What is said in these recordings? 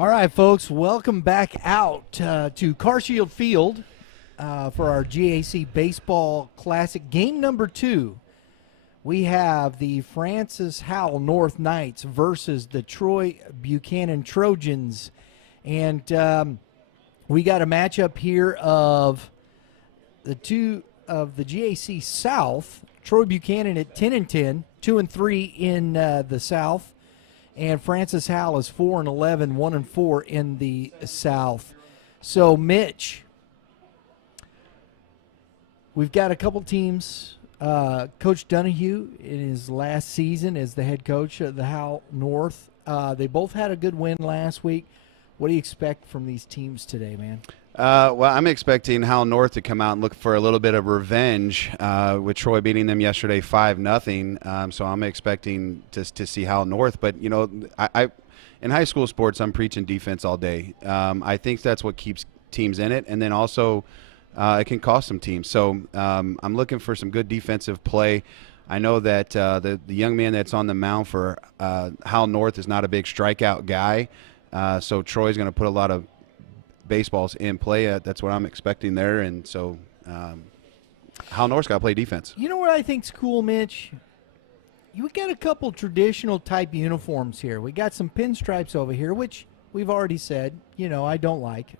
All right, folks, welcome back out to Carshield Field for our GAC Baseball Classic. Game number 2, we have the Francis Howell North Knights versus the Troy Buchanan Trojans. And we got a matchup here of the two of the GAC South. Troy Buchanan at 10-10, 2-3 in the South. And Francis Howell is 4-11, 1-4 in the South. So, Mitch, we've got a couple teams. Coach Donahue, in his last season as the head coach of the Howell North, they both had a good win last week. What do you expect from these teams today, man? Well, I'm expecting Howell North to come out and look for a little bit of revenge with Troy beating them yesterday 5-0. So I'm expecting to see Howell North. But, you know, I in high school sports, I'm preaching defense all day. I think that's what keeps teams in it. And then also it can cost some teams. So I'm looking for some good defensive play. I know that the young man that's on the mound for Howell North is not a big strikeout guy. So Troy's going to put a lot of baseballs in play. That's what I'm expecting there. And so Howell North's got to play defense. You know what I think's cool, Mitch? We got a couple traditional type uniforms here. We got some pinstripes over here, which we've already said, you know, I don't like.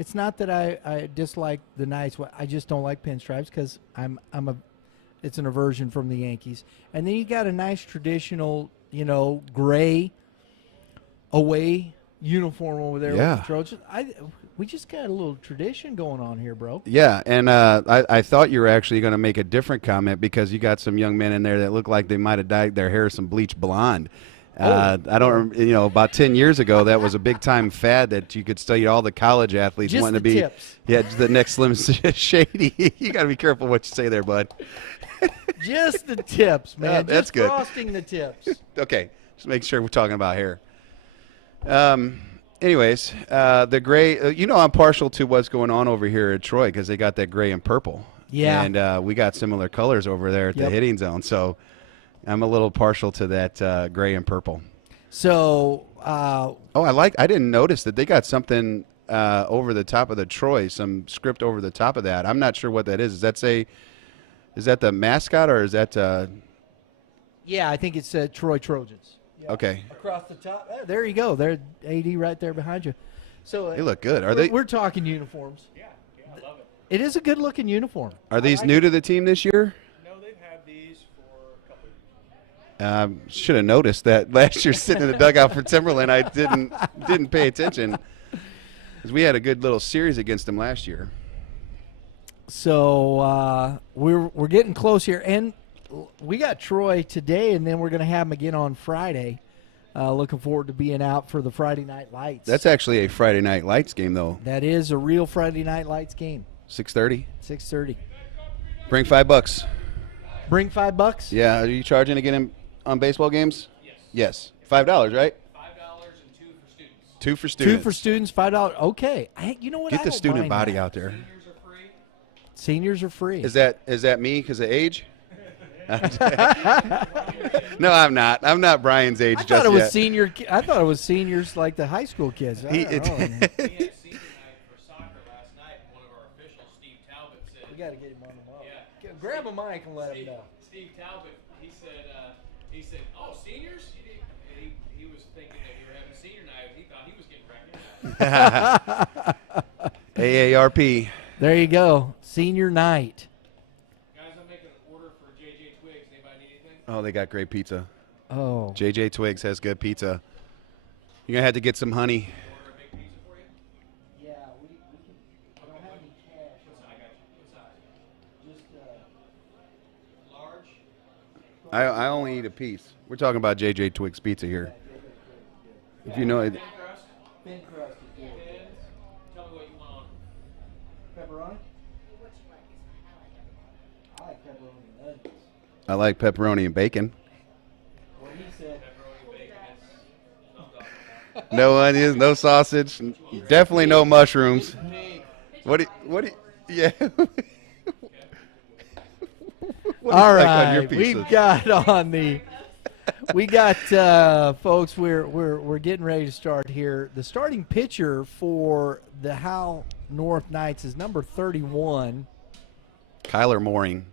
It's not that I dislike the Knights. I just don't like pinstripes because it's an aversion from the Yankees. And then you got a nice traditional, you know, gray away uniform over there with the Trojans. We just got a little tradition going on here, bro. Yeah, and I thought you were actually going to make a different comment because you got some young men in there that look like they might have dyed their hair some bleach blonde. I don't, you know, about 10 years ago, that was a big time fad that you could study all the college athletes just wanting to the be. Tips. Yeah, just the next Slim Shady. You got to be careful what you say there, bud. Just the tips, man. That's just good. Frosting the tips. Okay, just make sure we're talking about hair. Anyways, the gray, you know, I'm partial to what's going on over here at Troy because they got that gray and purple. Yeah. And we got similar colors over there at the hitting zone. So I'm a little partial to that gray and purple. So, I didn't notice that they got something over the top of the Troy, some script over the top of that. I'm not sure what that is. Is that the mascot or is that? Yeah, I think it's Troy Trojans. Yeah. Okay. Across the top. There you go. There's AD right there behind you. So they look good. We're talking uniforms. Yeah, I love it. It is a good-looking uniform. Are these new to the team this year? No, they've had these for a couple of years. Should have noticed that last year sitting in the dugout for Timberland. I didn't pay attention because we had a good little series against them last year. So we're getting close here, and we got Troy today, and then we're going to have them again on Friday. Looking forward to being out for the Friday Night Lights. That's actually a Friday Night Lights game, though. That is a real Friday Night Lights game. 6:30. 6:30. Bring $5. Bring $5? Yeah. Are you charging to get in on baseball games? Yes. $5, right? $5 and 2 for students. 2 for students. 2 for students, $5. Okay. You know what? Get I the don't student mind body that. out there. Seniors are free. Seniors are free. Is that me because of age? No, I'm not. I'm not Brian's age I just thought it was yet. senior. I thought it was seniors like the high school kids. We had senior night for soccer last night. One of our officials, Steve Talbot, said. We got to get him on the mic. Yeah. Grab a mic and let him know. Steve Talbot, he said, oh, seniors? He was thinking that we were having senior night. He thought he was getting recognized. AARP. There you go. Senior night. Guys, I'm making an order for JJ Twigs. Anybody need anything? Oh, they got great pizza. Oh. JJ Twigs has good pizza. You're going to have to get some honey. Order a big pizza for you? Yeah, we can. I don't have any cash. I got you. What size? Just Large? I only eat a piece. We're talking about JJ Twigs pizza here. If you know it. Thin crust? thin crust. Thin. Tell me what you want. Pepperoni? I like pepperoni and onions. I like pepperoni and bacon. What he said. Pepperoni, bacon. No onions, no sausage, definitely no mushrooms. What? Yeah. All like on your right, pizza? we've got on the We got folks. We're getting ready to start here. The starting pitcher for the Howell North Knights is number 31, Kyler Mooring.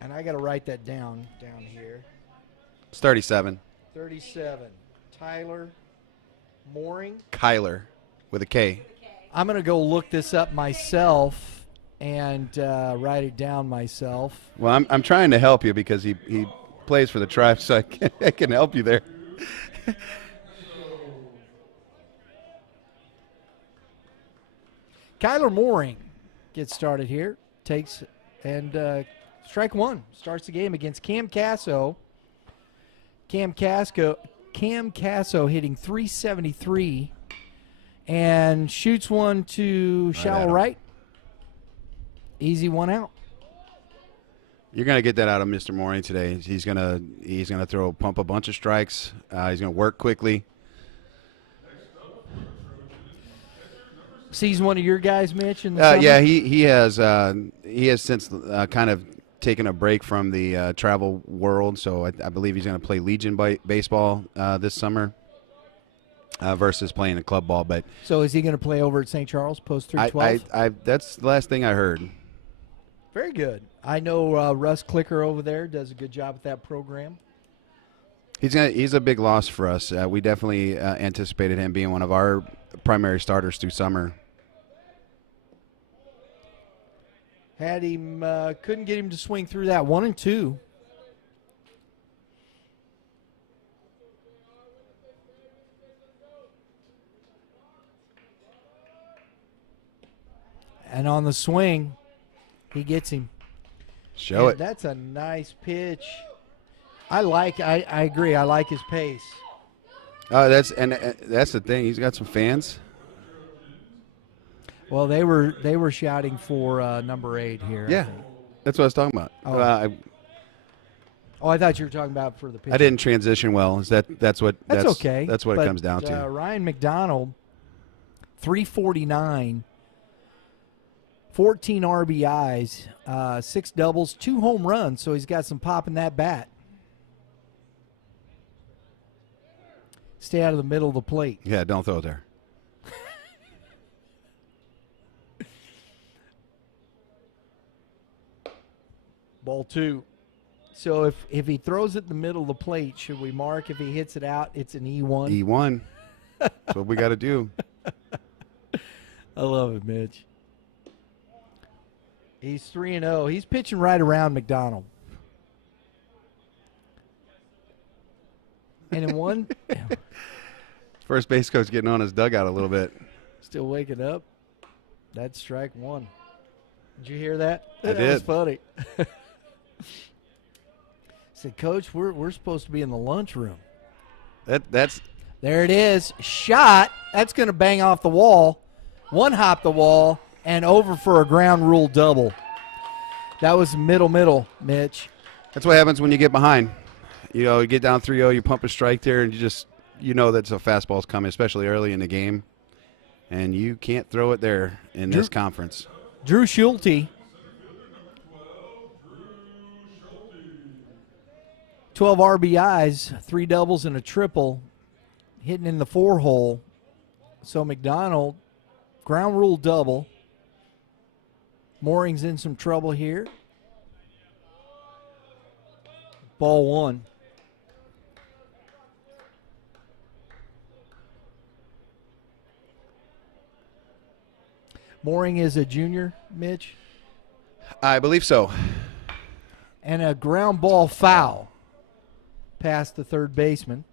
and I got to write that down here. It's 37. 37, Tyler Mooring. Kyler with a K. I'm going to go look this up myself and write it down myself. Well, I'm trying to help you because he plays for the Tribe, so I can help you there. Kyler Mooring gets started here. Takes and strike one. Starts the game against Cam Casso. Cam Casso hitting .373 and shoots one to shallow right. Easy one out. You're gonna get that out of Mr. Mooring today. He's gonna pump a bunch of strikes. He's gonna work quickly. Sees one of your guys, Mitch. In the Yeah, he has since kind of taken a break from the travel world. So I believe he's gonna play Legion baseball this summer versus playing a club ball. But so is he gonna play over at St. Charles post 312? That's the last thing I heard. Very good. I know Russ Clicker over there does a good job with that program. He's a big loss for us. We definitely anticipated him being one of our primary starters through summer. Had him, couldn't get him to swing through that 1-2. And on the swing, he gets him. Show it. That's a nice pitch. I agree. I like his pace. That's the thing. He's got some fans. Well, they were shouting for number 8 here. Yeah, that's what I was talking about. I thought you were talking about for the pitch. I didn't transition well. That's okay. That's what it comes down to. Ryan McDonald, 349, 14 RBIs, 6 doubles, 2 home runs. So he's got some pop in that bat. Stay out of the middle of the plate. Yeah, don't throw it there. Ball 2. So if he throws it in the middle of the plate, should we mark if he hits it out, it's an E1? E1. That's what we got to do. I love it, Mitch. He's 3-0. He's pitching right around McDonald. And in one, First base coach getting on his dugout a little bit. still waking up. That's strike 1. Did you hear that? I That did. was funny. Said, Coach, we're supposed to be in the lunchroom. That's There it is. Shot. That's going to bang off the wall. One hop the wall and over for a ground rule double. That was middle, Mitch. That's what happens when you get behind. You get down 3-0, you pump a strike there, and you know that's a fastball's coming, especially early in the game. And you can't throw it there in this conference. Drew Schulte, 12 RBIs, 3 doubles and a triple, hitting in the 4-hole. So McDonald, ground rule double. Mooring's in some trouble here. Ball 1. Mooring is a junior, Mitch. I believe so. And a ground ball foul past the third baseman.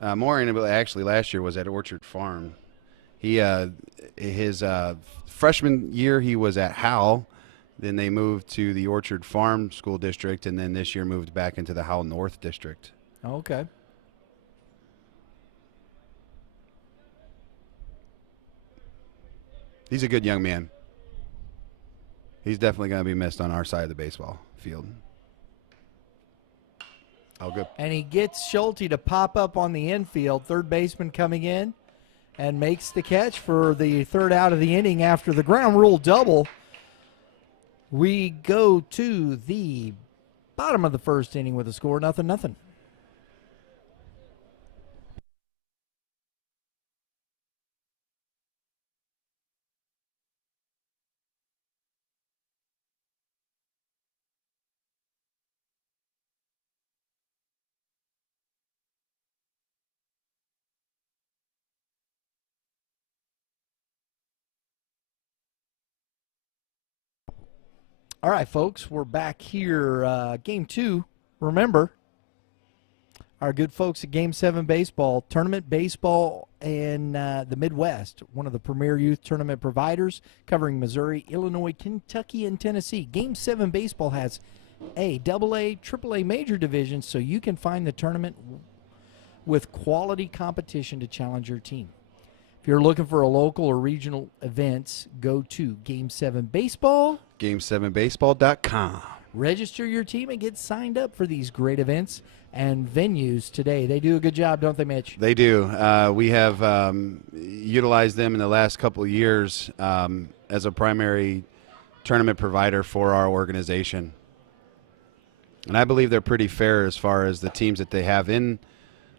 Mooring actually last year was at Orchard Farm. His freshman year he was at Howell. Then they moved to the Orchard Farm School District, and then this year moved back into the Howell North District. Okay. He's a good young man. He's definitely going to be missed on our side of the baseball field. Oh, good. And he gets Schulte to pop up on the infield. Third baseman coming in and makes the catch for the third out of the inning after the ground rule double. We go to the bottom of the first inning with a score, 0-0. All right, folks, we're back here. Game 2. Remember, our good folks at Game 7 Baseball, Tournament Baseball in the Midwest, one of the premier youth tournament providers covering Missouri, Illinois, Kentucky, and Tennessee. Game 7 Baseball has a AA, AAA major division, so you can find the tournament with quality competition to challenge your team. If you're looking for a local or regional events, go to Game 7 Baseball. Game7baseball.com. Register your team and get signed up for these great events and venues today. They do a good job, don't they, Mitch? They do. We have utilized them in the last couple of years as a primary tournament provider for our organization. And I believe they're pretty fair as far as the teams that they have in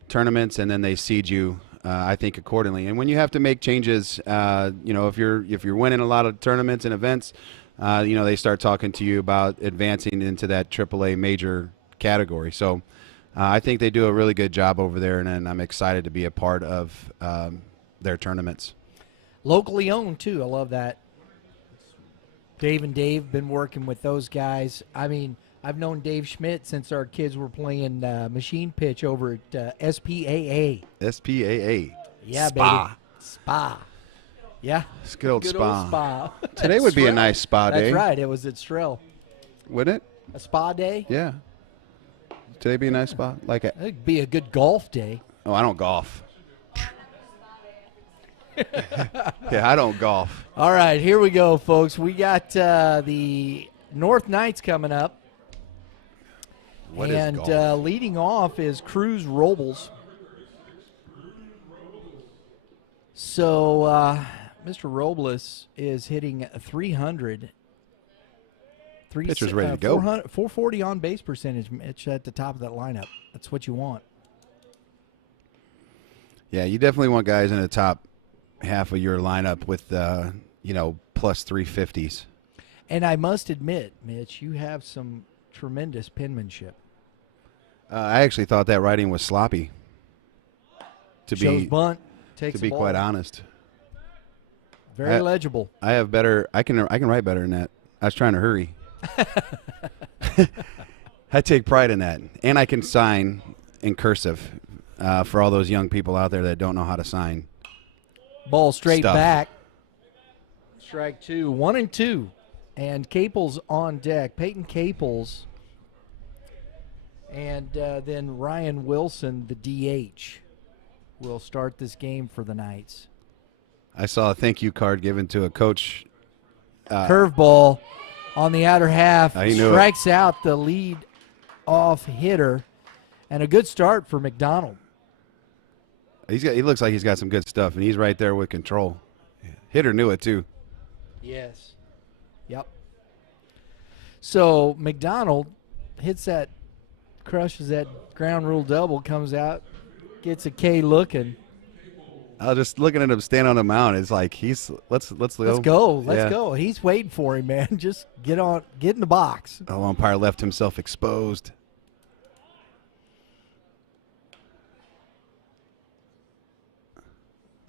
tournaments, and then they seed you, I think, accordingly. And when you have to make changes, if you're winning a lot of tournaments and events, they start talking to you about advancing into that AAA major category. So I think they do a really good job over there, and I'm excited to be a part of their tournaments. Locally owned, too. I love that. Dave and Dave been working with those guys. I mean, I've known Dave Schmidt since our kids were playing machine pitch over at SPAA. SPAA. Yeah, Spa. baby. Spa. Yeah. It's good old spa. Old spa. Today would be a nice spa day. That's right. It was at Strel. Wouldn't it? A spa day? Yeah. Today be a nice spa? It'd be a good golf day. Oh, I don't golf. Yeah, I don't golf. All right, here we go, folks. We got the North Knights coming up. What is golf? Leading off is Cruz Robles. So Mr. Robles is hitting 300. Pitcher's ready to go. 440 on base percentage, Mitch, at the top of that lineup. That's what you want. Yeah, you definitely want guys in the top half of your lineup with, plus 350s. And I must admit, Mitch, you have some tremendous penmanship. I actually thought that writing was sloppy. Shows bunt, takes to be the ball. quite honest. Very legible. I have better. I can write better than that. I was trying to hurry. I take pride in that, and I can sign in cursive for all those young people out there that don't know how to sign. Ball straight Stuff. back. Strike 2, 1-2, and Caples on deck. Peyton Caples, and then Ryan Wilson, the DH, will start this game for the Knights. I saw a thank you card given to a coach. Curveball on the outer half, He knew strikes out the lead off hitter, and a good start for McDonald. He looks like he's got some good stuff, and he's right there with control. Hitter knew it too. Yes. Yep. So McDonald hits that, crushes that ground rule double, comes out, gets a K looking. I was just looking at him stand on the mound. It's like let's go. Let's go. He's waiting for him, man. Just get in the box. The umpire left himself exposed.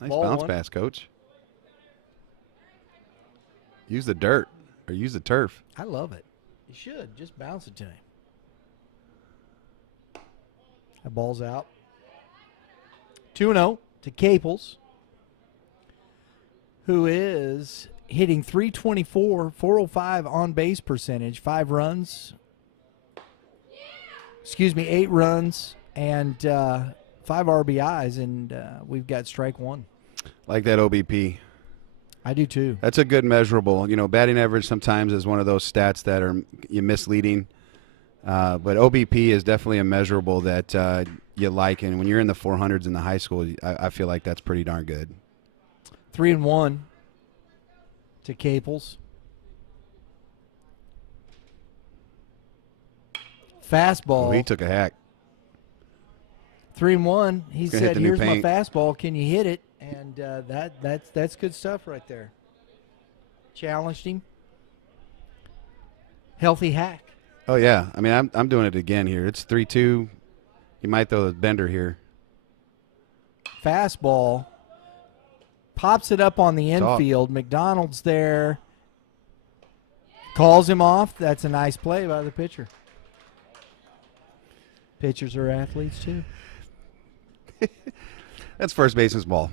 Nice Ball bounce one. pass, coach. Use the dirt or use the turf. I love it. You should. Just bounce it to him. That ball's out. 2-0 to Caples, who is hitting 324, 405 on base percentage, 8 runs, and 5 RBIs, and we've got strike 1. Like that OBP. I do too. That's a good measurable. Batting average sometimes is one of those stats that are misleading. But OBP is definitely a measurable that you like, and when you're in the 400s in the high school, I feel like that's pretty darn good. 3-1 to Caples. Fastball. Oh, he took a hack. 3-1. He Gonna hit said, the new "Here's my paint." fastball. Can you hit it?" And that's good stuff right there. Challenged him. Healthy hack. Oh yeah, I mean I'm doing it again here. It's 3-2. You might throw the bender here. Fastball. Pops it up on the Talk. infield. McDonald's there. Calls him off. That's a nice play by the pitcher. Pitchers are athletes, too. That's first baseman's ball.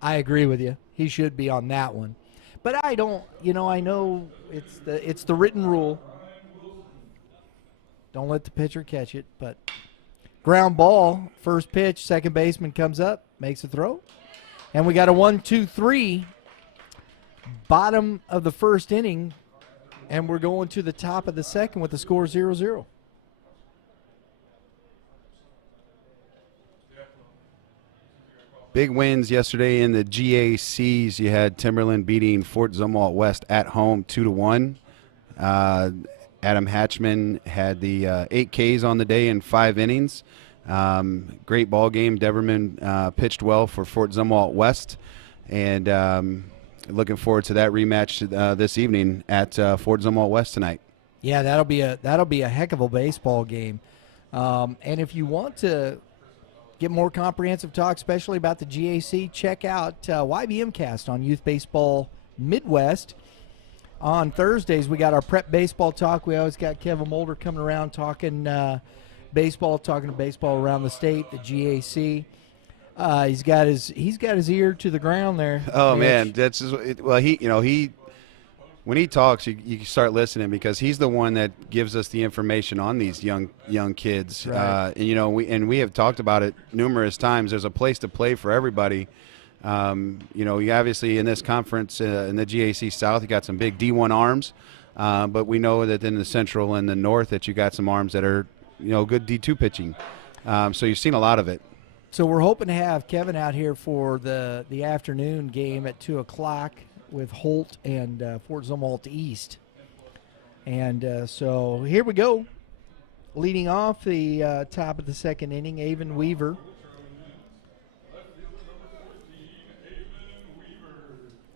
I agree with you. He should be on that one. But I don't, I know it's the written rule. Don't let the pitcher catch it. But ground ball, first pitch, second baseman comes up, makes a throw. And we got a 1-2-3, bottom of the first inning, and we're going to the top of the second with the score 0-0. Big wins yesterday in the GACs. You had Timberland beating Fort Zumwalt West at home 2-1. Adam Hatchman had the 8 Ks on the day in 5 innings. Great ball game. Deverman pitched well for Fort Zumwalt West, and looking forward to that rematch this evening at Fort Zumwalt West tonight. Yeah, that'll be a heck of a baseball game. And if you want to get more comprehensive talk, especially about the GAC, check out YBMcast on Youth Baseball Midwest. On Thursdays, we got our prep baseball talk. We always got Kevin Moulder coming around talking baseball, talking to baseball around the state, the GAC. He's got his ear to the ground there. Oh, Mitch. man, that's just, well, he when he talks, you start listening because he's the one that gives us the information on these young kids. Right. And we have talked about it numerous times. There's a place to play for everybody. You obviously in this conference in the GAC South, you got some big D1 arms, but we know that in the Central and the North that you got some arms that are good D2 pitching. So you've seen a lot of it. So we're hoping to have Kevin out here for the afternoon game at 2:00 with Holt and Fort Zumwalt East. And so here we go. Leading off the top of the second inning, Avon Weaver.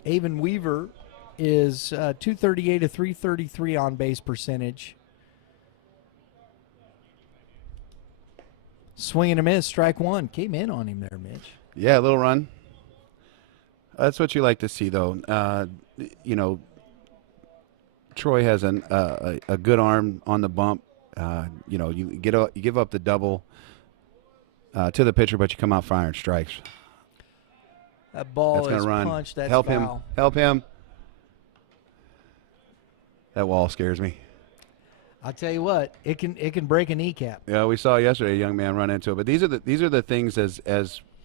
Avon Weaver is 238 to 333 on base percentage. Swing and a miss, strike one. Came in on him there, Mitch. Yeah, a little run. That's what you like to see, though. Troy has a good arm on the bump. You give up the double to the pitcher, but you come out firing strikes. That ball That's is gonna run. punched. That's Help foul. him. Help him. That wall scares me. I'll tell you what, it can break a kneecap. Yeah, we saw yesterday a young man run into it. But these are the things as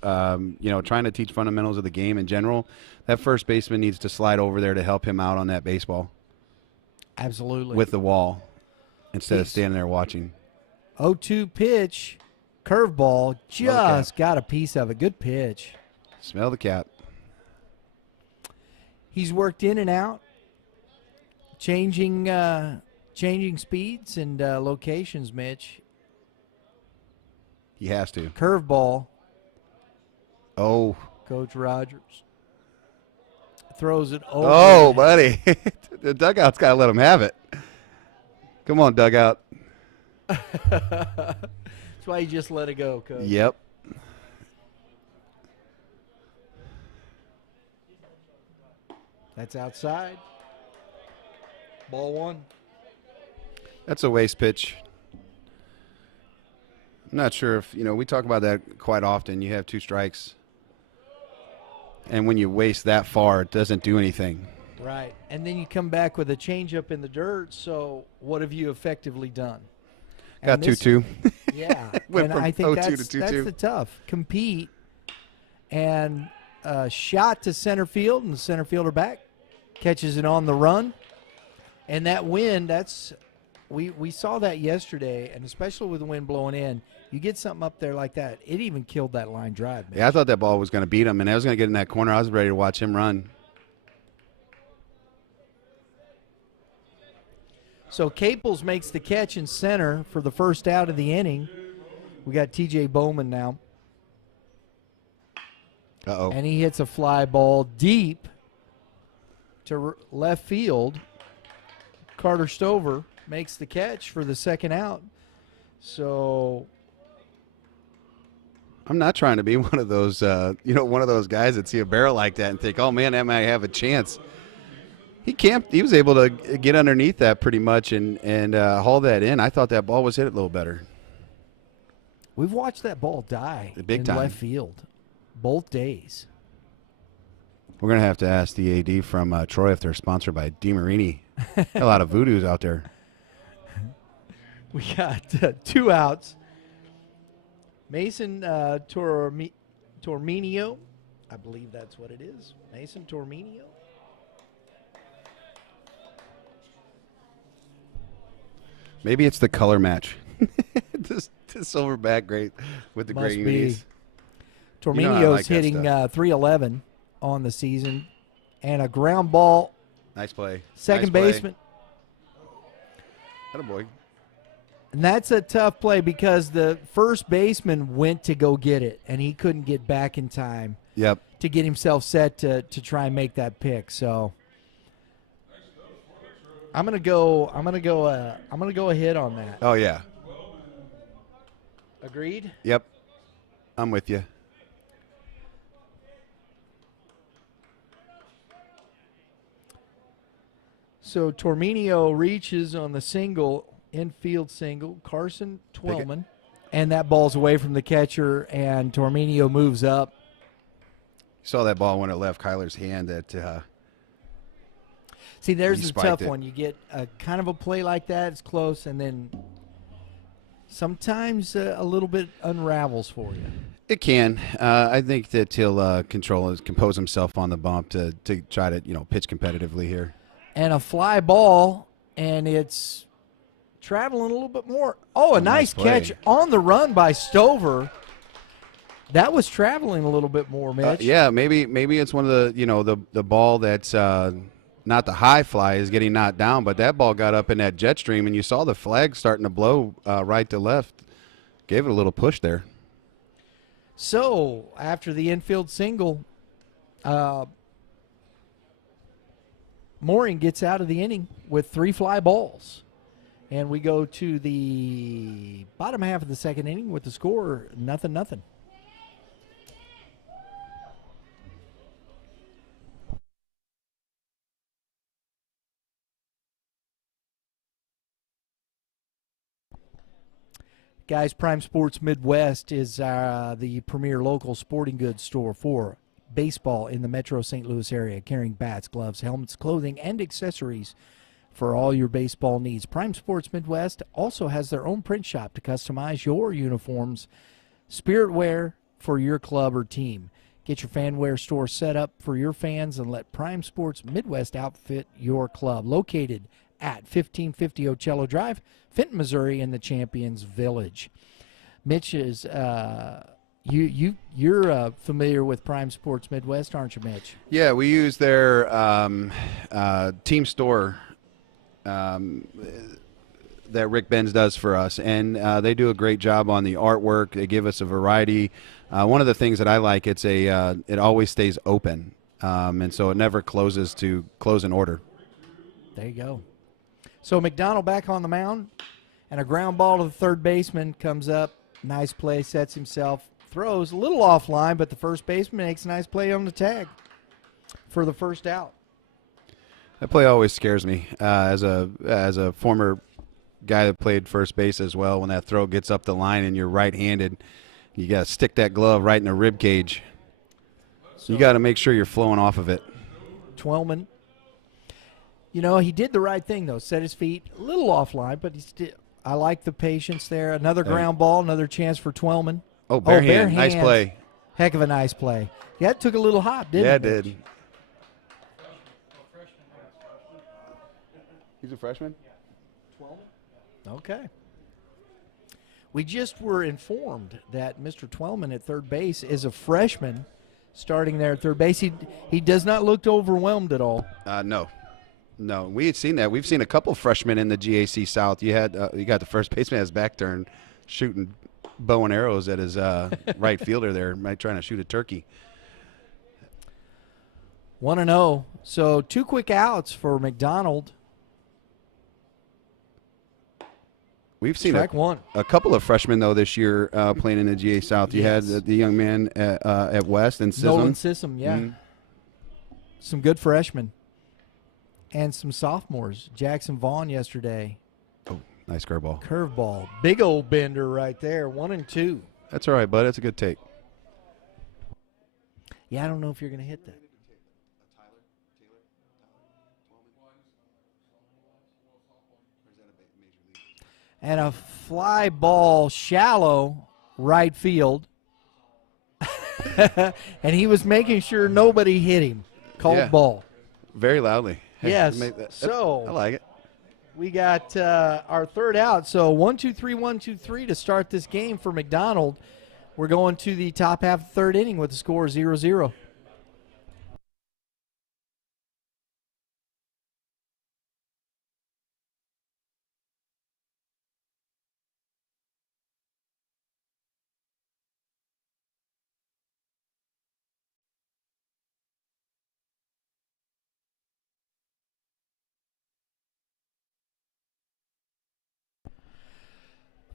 trying to teach fundamentals of the game in general. That first baseman needs to slide over there to help him out on that baseball. Absolutely. With the wall instead of standing there watching. 0-2 pitch, curveball, just got a piece of it. Good pitch. Smell the cap. He's worked in and out, changing speeds and locations, Mitch. He has to. Curveball. Oh. Coach Rogers throws it over. Oh, buddy. The dugout's got to let him have it. Come on, dugout. That's why you just let it go, Coach. Yep. That's outside. Ball one. That's a waste pitch. I'm not sure if, we talk about that quite often. You have 2 strikes. And when you waste that far, it doesn't do anything. Right. And then you come back with a changeup in the dirt. So what have you effectively done? Got 2-2. Yeah. Went and from I think 0-2 that's to 2-2. the tough. Compete and shot to center field, and the center fielder back catches it on the run. And that wind, we saw that yesterday, and especially with the wind blowing in, you get something up there like that. It even killed that line drive, man. Yeah, I thought that ball was going to beat him, and I was going to get in that corner. I was ready to watch him run. So Caples makes the catch in center for the first out of the inning. We got T.J. Bowman now. Uh-oh. And he hits a fly ball deep to left field. Carter Stover makes the catch for the second out. So I'm not trying to be one of those, one of those guys that see a barrel like that and think, oh, man, that might have a chance. He was able to get underneath that pretty much and haul that in. I thought that ball was hit a little better. We've watched that ball die Big in time. left field both days. We're going to have to ask the AD from Troy if they're sponsored by DeMarini. A lot of voodoos out there. We got 2 outs. Mason Torminio, I believe that's what it is. Mason Torminio. Maybe it's the color match. the silverback gray with the gray unis. Torminio's hitting 311 on the season. And a ground ball. Nice play. Second baseman. Attaboy. And that's a tough play because the first baseman went to go get it, and he couldn't get back in time. Yep. To get himself set to try and make that pick. So I'm gonna go a hit on that. Oh yeah. Agreed? Yep. I'm with you. So Torminio reaches on the single, infield single, Carson Twellman, and that ball's away from the catcher, and Torminio moves up. Saw that ball when it left Kyler's hand. See, there's a tough it. one. You get a kind of a play like that, it's close, and then sometimes a little bit unravels for you. It can. I think that he'll compose himself on the bump to try to pitch competitively here. And a fly ball, and it's traveling a little bit more. Oh, a nice catch on the run by Stover. That was traveling a little bit more, Mitch. Yeah, maybe it's one of the ball that's not the high fly is getting knocked down, but that ball got up in that jet stream, and you saw the flag starting to blow right to left. Gave it a little push there. So after the infield single, Mooring gets out of the inning with 3 fly balls. And we go to the bottom half of the second inning with the score 0-0. Guys, Prime Sports Midwest is the premier local sporting goods store for baseball in the Metro St. Louis area, carrying bats, gloves, helmets, clothing, and accessories for all your baseball needs. Prime Sports Midwest also has their own print shop to customize your uniforms, spirit wear for your club or team. Get your fan wear store set up for your fans and let Prime Sports Midwest outfit your club. Located at 1550 Ocello Drive, Fenton, Missouri, in the Champions Village. Mitch is you're familiar with Prime Sports Midwest, aren't you, Mitch? Yeah, we use their team store that Rick Benz does for us, and they do a great job on the artwork. They give us a variety. One of the things that I like, it always stays open, and so it never closes to close an order. There you go. So McDonald back on the mound, and a ground ball to the third baseman comes up. Nice play, sets himself, throws a little offline, but the first baseman makes a nice play on the tag for the first out. That play always scares me as a former guy that played first base as well. When that throw gets up the line and you're right-handed, you got to stick that glove right in the rib cage. So you got to make sure you're flowing off of it. Twellman. He did the right thing, though. Set his feet a little offline, but I like the patience there. Another ground ball, another chance for Twellman. Oh, bare hand. Nice play. Heck of a nice play. Yeah, it took a little hop, didn't it? Yeah, it did. He's a freshman? Okay. We just were informed that Mr. Twellman at third base is a freshman starting there at third base. He does not look overwhelmed at all. No, we had seen that. We've seen a couple freshmen in the GAC South. You got the first baseman has back turn, shooting bow and arrows at his right fielder there, trying to shoot a turkey. 1-0. So 2 quick outs for McDonald. We've seen Strike one. a couple of freshmen, though, this year playing in the GA South. You had the young man at West and Sissom. Nolan Sissom, yeah. Mhm. Some good freshmen. And some sophomores. Jackson Vaughn yesterday. Oh, nice curveball. Curveball. Big old bender right there. 1-2. That's all right, bud. That's a good take. Yeah, I don't know if you're going to hit that. And a fly ball shallow right field. And he was making sure nobody hit him. Called ball. Very loudly. Hey, Yes. I like it. We got our third out. So 1-2-3, 1-2-3 to start this game for McDonald. We're going to the top half of the third inning with the score 0-0.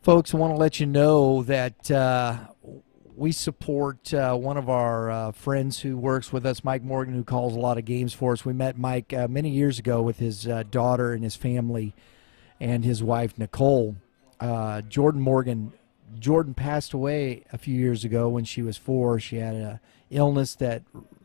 Folks, I want to let you know that we support one of our friends who works with us, Mike Morgan, who calls a lot of games for us. We met Mike many years ago with his daughter and his family and his wife, Nicole. Jordan Morgan. Jordan passed away a few years ago when she was 4. She had an illness that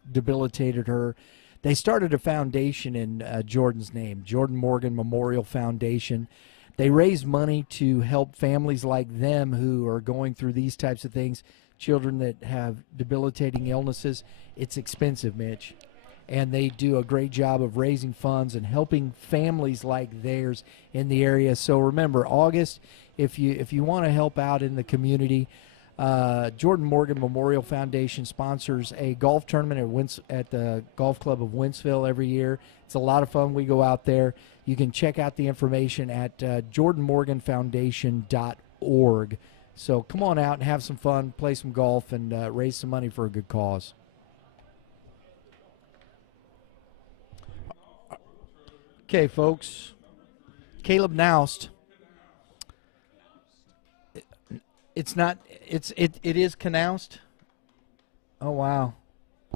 debilitated her. They started a foundation in Jordan's name, Jordan Morgan Memorial Foundation. They raise money to help families like them who are going through these types of things, children that have debilitating illnesses. It's expensive, Mitch. And they do a great job of raising funds and helping families like theirs in the area. So remember, August, if you want to help out in the community, Jordan Morgan Memorial Foundation sponsors a golf tournament at the Golf Club of Wentzville every year. It's a lot of fun. We go out there. You can check out the information at jordanmorganfoundation.org. So come on out and have some fun, play some golf, and raise some money for a good cause. Okay, folks. Caleb Noust. It's not. It is Canounced. Oh wow,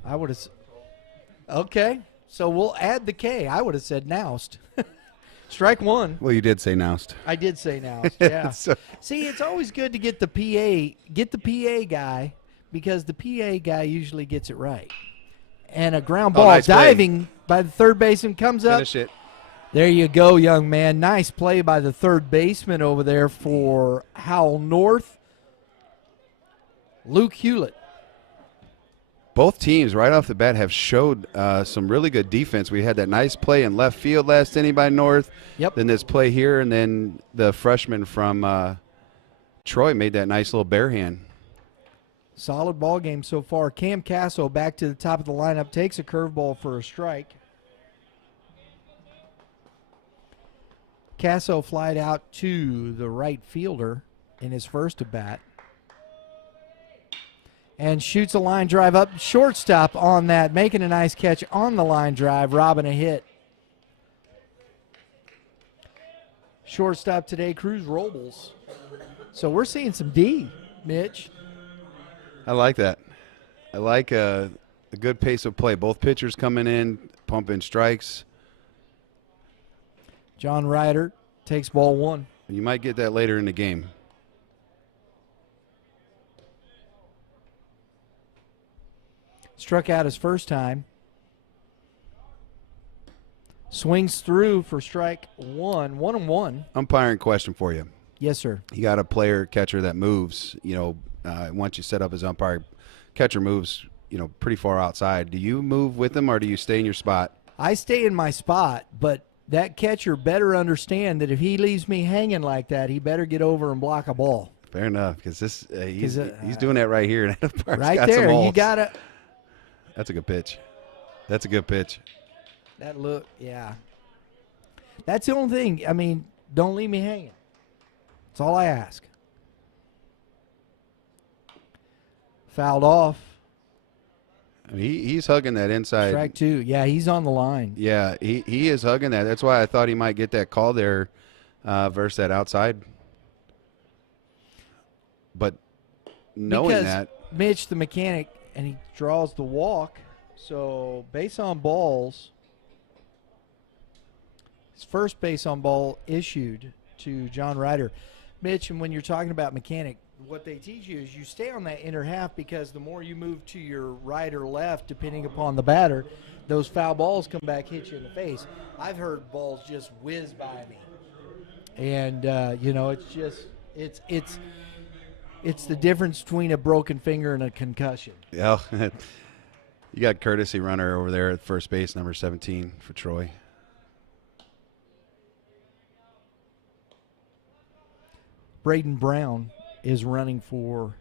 I would have. Okay, so we'll add the K. I would have said Noust. Strike one. Well, you did say Noust. I did say Noust. Yeah. So- See, it's always good to get the PA guy, because the PA guy usually gets it right. And a ground ball nice play. diving by the third baseman comes up. Finish it. There you go, young man. Nice play by the third baseman over there for Howell North. Luke Hewlett. Both teams right off the bat have showed some really good defense. We had that nice play in left field last inning by North. Yep. Then this play here, and then the freshman from Troy made that nice little bare hand. Solid ball game so far. Cam Casso back to the top of the lineup, takes a curveball for a strike. Casso flied out to the right fielder in his first at bat. And shoots a line drive up. Shortstop on that, making a nice catch on the line drive, robbing a hit. Shortstop today, Cruz Robles. So we're seeing some D, Mitch. I like that. I like a good pace of play. Both pitchers coming in, pumping strikes. John Ryder takes ball one. You might get that later in the game. Struck out his first time. Swings through for strike one. 1-1. Umpiring question for you. Yes, sir. You got a player catcher that moves, once you set up his umpire, catcher moves, pretty far outside. Do you move with him or do you stay in your spot? I stay in my spot, but that catcher better understand that if he leaves me hanging like that, he better get over and block a ball. Fair enough, because he's doing that right here. Right there, you got to. That's a good pitch. That's a good pitch. That look, yeah. That's the only thing. I mean, don't leave me hanging. That's all I ask. Fouled off. I mean, he's hugging that inside. Strike two. Yeah, he's on the line. Yeah, he is hugging that. That's why I thought he might get that call there versus that outside. but knowing because that, Mitch, the mechanic, and he draws the walk. So base on balls, his first base on ball issued to John Ryder. Mitch, and when you're talking about mechanic, what they teach you is you stay on that inner half because the more you move to your right or left, depending upon the batter, those foul balls come back, hit you in the face. I've heard balls just whiz by me. And, it's just it's the difference between a broken finger and a concussion. yeah, you got courtesy runner over there at first base, number 17 for Troy. Braden Brown is running for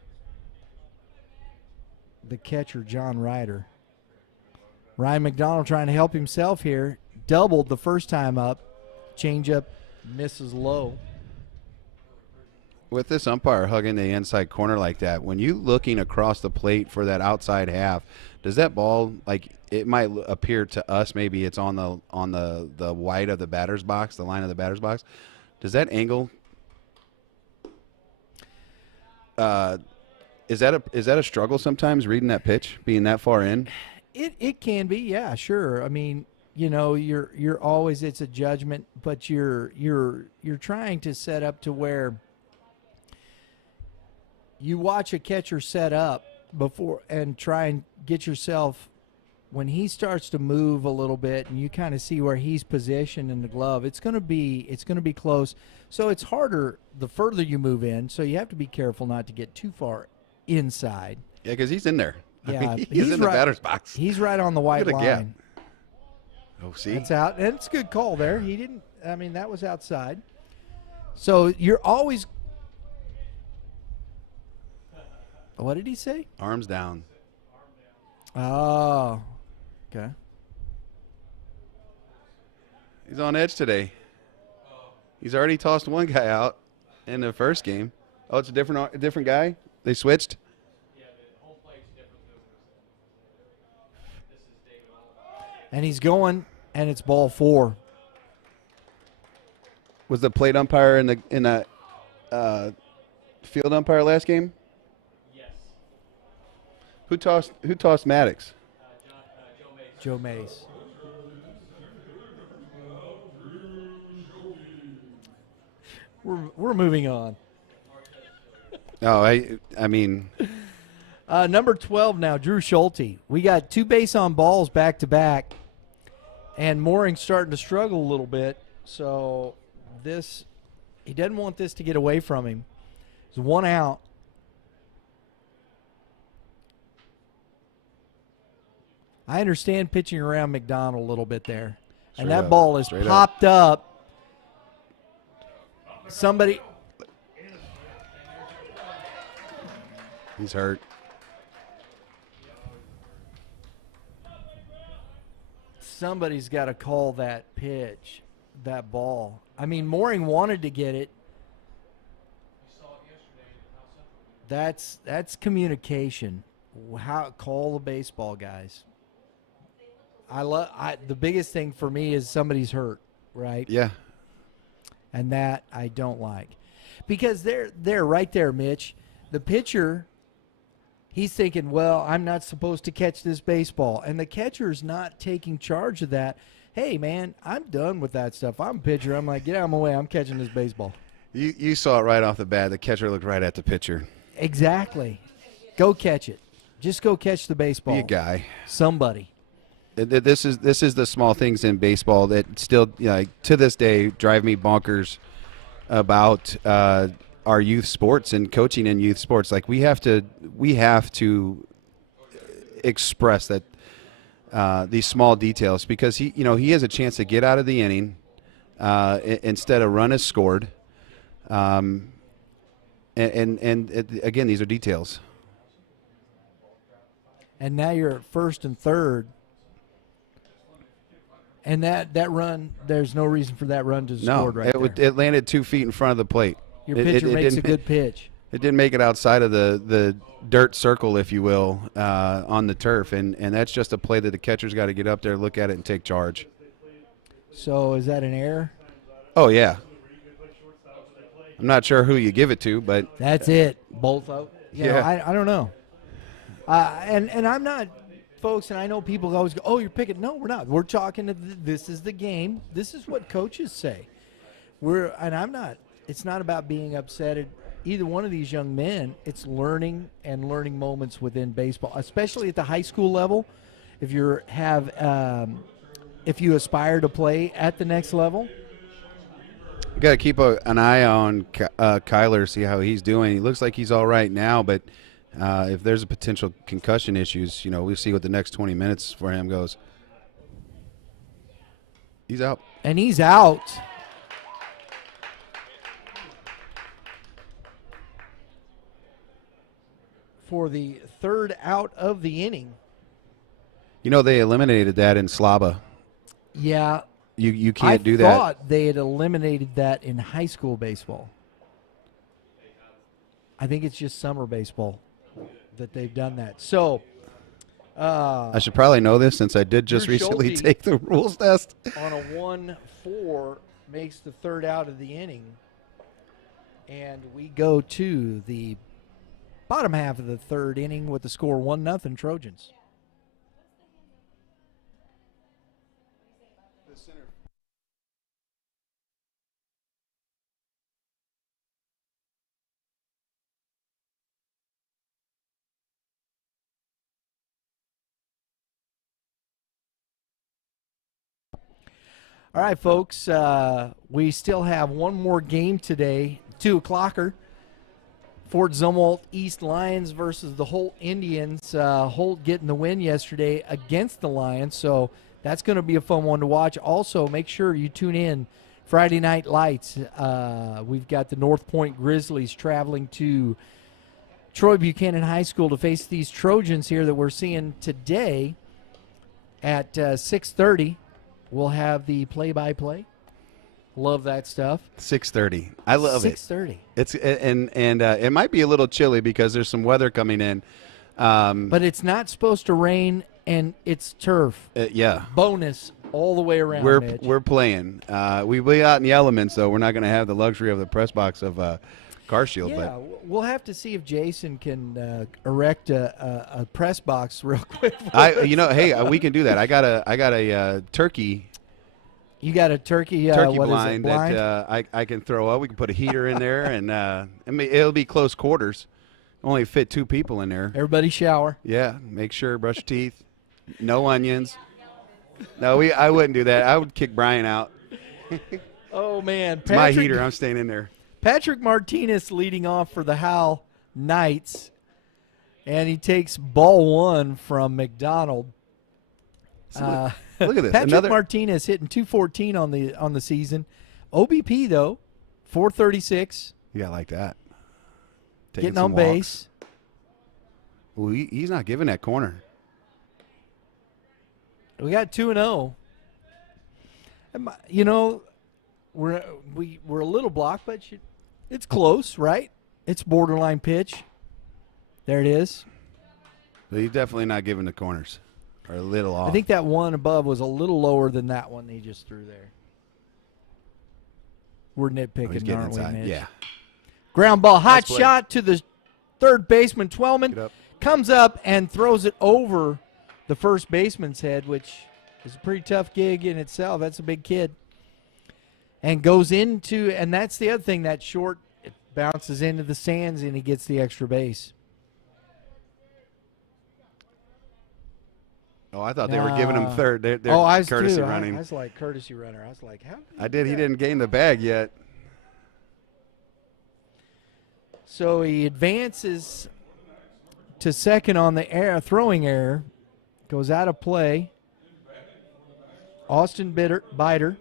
the catcher, John Ryder. Ryan McDonald trying to help himself here. Doubled the first time up. Changeup misses low. With this umpire hugging the inside corner like that, when you looking across the plate for that outside half, does that ball, like, it might appear to us maybe it's on the white of the batter's box, the line of the batter's box. Does that angle is that a struggle sometimes reading that pitch, being that far in? It can be, yeah, sure. I mean, you're always, it's a judgment, but you're trying to set up to where you watch a catcher set up before and try and get yourself, when he starts to move a little bit and you kind of see where he's positioned in the glove, it's going to be close. So it's harder the further you move in, so you have to be careful not to get too far inside. Yeah, because he's in there. Yeah, I mean, he's in the batter's box. He's right on the white Look at a line. gap. Oh, see? That's out. And it's a good call there. He didn't, I mean, that was outside. So you're always, what did he say? Arms down. Oh, okay. He's on edge today. He's already tossed one guy out in the first game. Oh, it's a different guy? They switched? Yeah, the home plate's different than this is David Oliver. And he's going, and it's ball 4. Was the plate umpire in the field umpire last game? Yes. Who tossed Maddox? Joe Mays. We're moving on. Oh, I mean, Number 12 now, Drew Schulte. We got 2 base on balls back to back, and Mooring's starting to struggle a little bit. So he doesn't want this to get away from him. There's 1 out. I understand pitching around McDonald a little bit there. And that ball is popped up. Somebody. He's hurt. Somebody's got to call that pitch, that ball. I mean, Mooring wanted to get it. That's communication. Call the baseball guys. The biggest thing for me is somebody's hurt, right? Yeah. And that I don't like. Because they're right there, Mitch. The pitcher, he's thinking, well, I'm not supposed to catch this baseball. And the catcher's not taking charge of that. Hey, man, I'm done with that stuff. I'm a pitcher. I'm like, get out of my way. I'm catching this baseball. You saw it right off the bat. The catcher looked right at the pitcher. Exactly. Go catch it. Just go catch the baseball. Be a guy. Somebody. This is the small things in baseball that still, to this day, drive me bonkers about our youth sports and coaching in youth sports. Like we have to express that these small details, because he has a chance to get out of the inning instead of run is scored. And again, these are details. And now you're at first and third. And that run, there's no reason for that run to score right there. It landed 2 feet in front of the plate. Your pitcher makes a good pitch. It didn't make it outside of the dirt circle, if you will, on the turf. And that's just a play that the catcher's got to get up there, look at it, and take charge. So is that an error? Oh, yeah. I'm not sure who you give it to, but That's it. Both out. You know, Yeah. I don't know. And I'm not, folks, and I know people always go, oh, you're picking. No, we're not. We're talking to this is the game. This is what coaches say. And I'm not. It's not about being upset at either one of these young men. It's learning and learning moments within baseball, especially at the high school level. If you aspire to play at the next level. you got to keep an eye on Kyler, see how he's doing. He looks like he's all right now, but if there's a potential concussion issues, we'll see what the next 20 minutes for him goes. He's out. And he's out. For the third out of the inning. They eliminated that in Slava. Yeah. You can't do that. I thought they had eliminated that in high school baseball. I think it's just summer baseball that they've done that. So I should probably know this since I did just recently take the rules test. On a 1-4 makes the third out of the inning. And we go to the bottom half of the third inning with the score 1-0 Trojans. All right, folks, we still have one more game today, 2 o'clocker. Fort Zumwalt East Lions versus the Holt Indians. Holt getting the win yesterday against the Lions, so that's going to be a fun one to watch. Also, make sure you tune in Friday Night Lights. We've got the North Point Grizzlies traveling to Troy Buchanan High School to face these Trojans here that we're seeing today at 6:30. We'll have the play-by-play. Love that stuff. 6:30. I love it. 6:30. It's and it might be a little chilly because there's some weather coming in. But it's not supposed to rain, and it's turf. Yeah. Bonus all the way around. We're playing. We'll be out in the elements, though. We're not going to have the luxury of the press box of Carshield. Yeah, but we'll have to see if Jason can erect a press box real quick. Hey, we can do that. I got a turkey. You got a turkey Blind that I can throw up. We can put a heater in there, and it'll be close quarters. Only fit 2 people in there. Everybody shower. Yeah, make sure brush your teeth. No onions. No, I wouldn't do that. I would kick Brian out. Oh man, It's my heater. I'm staying in there. Patrick Martinez leading off for the Howell Knights, and he takes ball 1 from McDonald. Look at this. Patrick Martinez hitting .214 on the season. OBP though, .436. Yeah, like that. Getting on base. Well, he's not giving that corner. We got 2-0. We're a little blocked, but it's close, right? It's borderline pitch. There it is. But he's definitely not giving the corners. Or a little off. I think that one above was a little lower than that one he just threw there. We're nitpicking, aren't we, Mitch? Yeah. Ground ball, hot Nice shot to the third baseman. Twellman comes up and throws it over the first baseman's head, which is a pretty tough gig in itself. That's a big kid. And goes into, and that's the other thing, that short, it bounces into the stands and he gets the extra base. Oh, I thought they were giving him third. They're courtesy running. I was like, courtesy runner. I was like, how? I did. He didn't gain the bag yet. So he advances to second on the throwing error. Goes out of play. Austin Biter.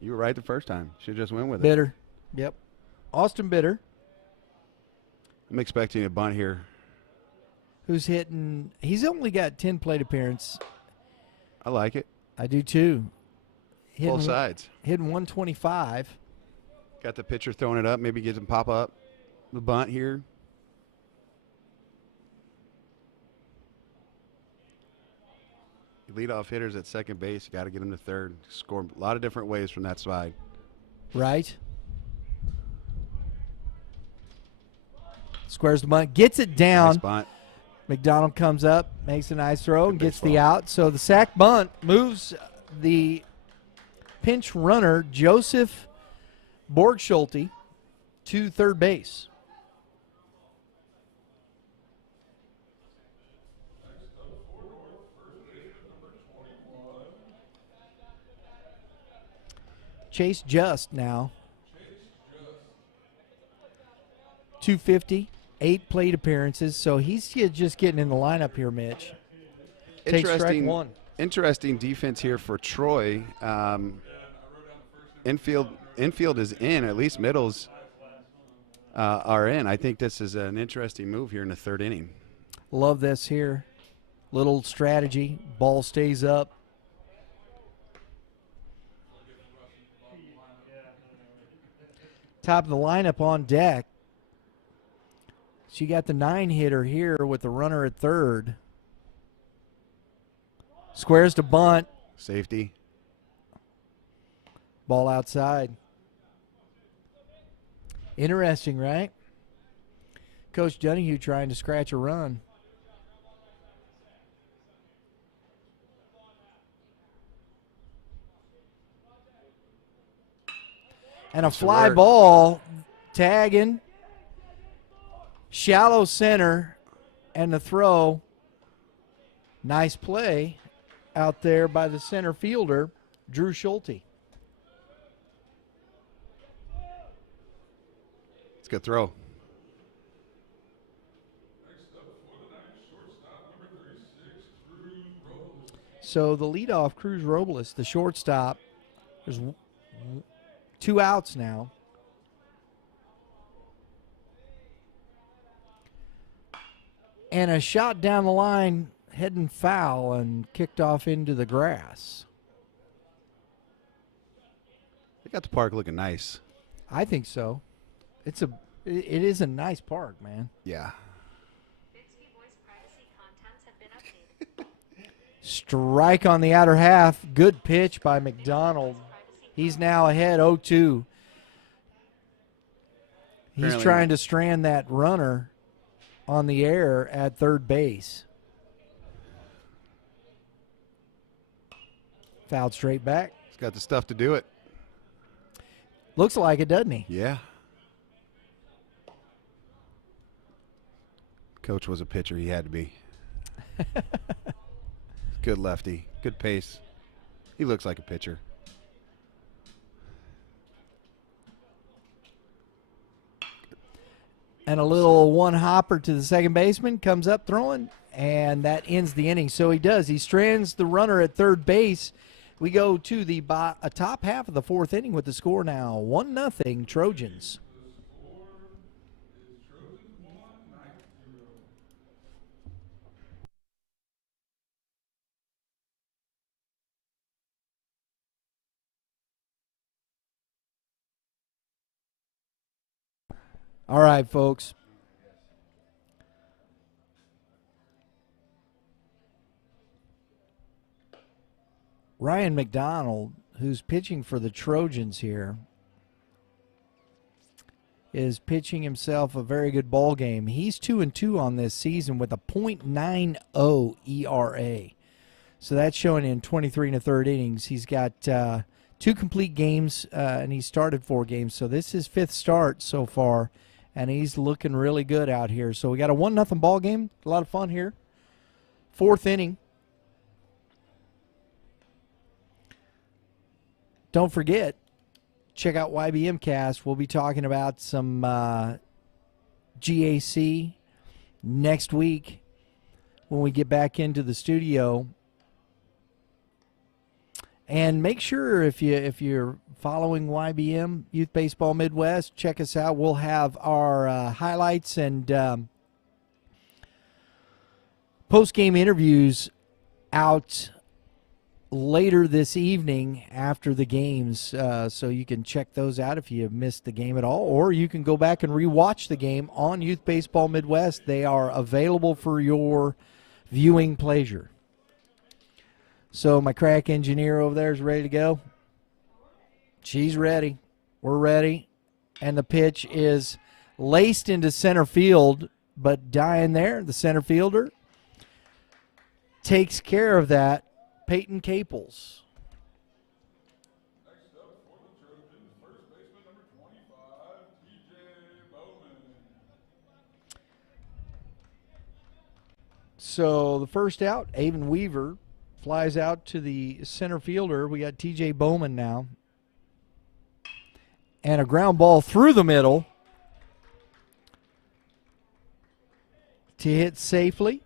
You were right the first time. Should just went with it. Bitter. Yep. Austin Bitter. I'm expecting a bunt here. Who's hitting? He's only got 10 plate appearances. I like it. I do too. Both sides. Hitting 125. Got the pitcher throwing it up. Maybe get him pop up. The bunt here. Leadoff hitters at second base. You got to get him to third. Score a lot of different ways from that side. Right. Squares the bunt, gets it down. Nice bunt. McDonald comes up, makes a nice throw, and gets the baseball. out. So the sack bunt moves the pinch runner, Joseph Borgschulte, to third base. Chase Just now. 250, 8 plate appearances. So he's just getting in the lineup here, Mitch. Takes strike one. Interesting defense here for Troy. Infield is in, at least middles are in. I think this is an interesting move here in the third inning. Love this here. Little strategy. Ball stays up. Top of the lineup on deck. So you got the 9-hitter here with the runner at third. Squares to bunt. Safety. Ball outside. Interesting, right? Coach Donahue trying to scratch a run. And a fly ball tagging. Shallow center. And the throw. Nice play out there by the center fielder, Drew Schulte. It's a good throw. So the leadoff, Cruz Robles, the shortstop. There's 2 outs now. And a shot down the line, heading foul and kicked off into the grass. They got the park looking nice. I think so. It is a nice park, man. Yeah. Strike on the outer half. Good pitch by McDonald. He's now ahead 0-2. He's Apparently trying to strand that runner on the air at third base. Fouled straight back. He's got the stuff to do it. Looks like it, doesn't he? Yeah. Coach was a pitcher. He had to be. Good lefty. Good pace. He looks like a pitcher. And a little one hopper to the second baseman, comes up throwing, and that ends the inning. So he does. He strands the runner at third base. We go to the top half of the fourth inning with the score now 1-0 Trojans. All right, folks. Ryan McDonald, who's pitching for the Trojans here, is pitching himself a very good ball game. He's 2-2 on this season with a .90 ERA. So that's showing in 23 1/3 innings. He's got 2 complete games, and he started 4 games. So this is his 5th start so far, and he's looking really good out here. So we got a 1-0 ball game. A lot of fun here. 4th inning. Don't forget, check out YBMcast. We'll be talking about some GAC next week when we get back into the studio. And make sure if you're following YBM, Youth Baseball Midwest, check us out. We'll have our highlights and post-game interviews out later this evening after the games, so you can check those out if you missed the game at all, or you can go back and rewatch the game on Youth Baseball Midwest. They are available for your viewing pleasure. So my crack engineer over there is ready to go. She's ready. We're ready. And the pitch is laced into center field, but dying there. The center fielder takes care of that. Peyton Caples. Next up for the Trojans, first baseman number 25, TJ Bowman. So the first out, Avon Weaver flies out to the center fielder. We got TJ Bowman now. And a ground ball through the middle to hit safely.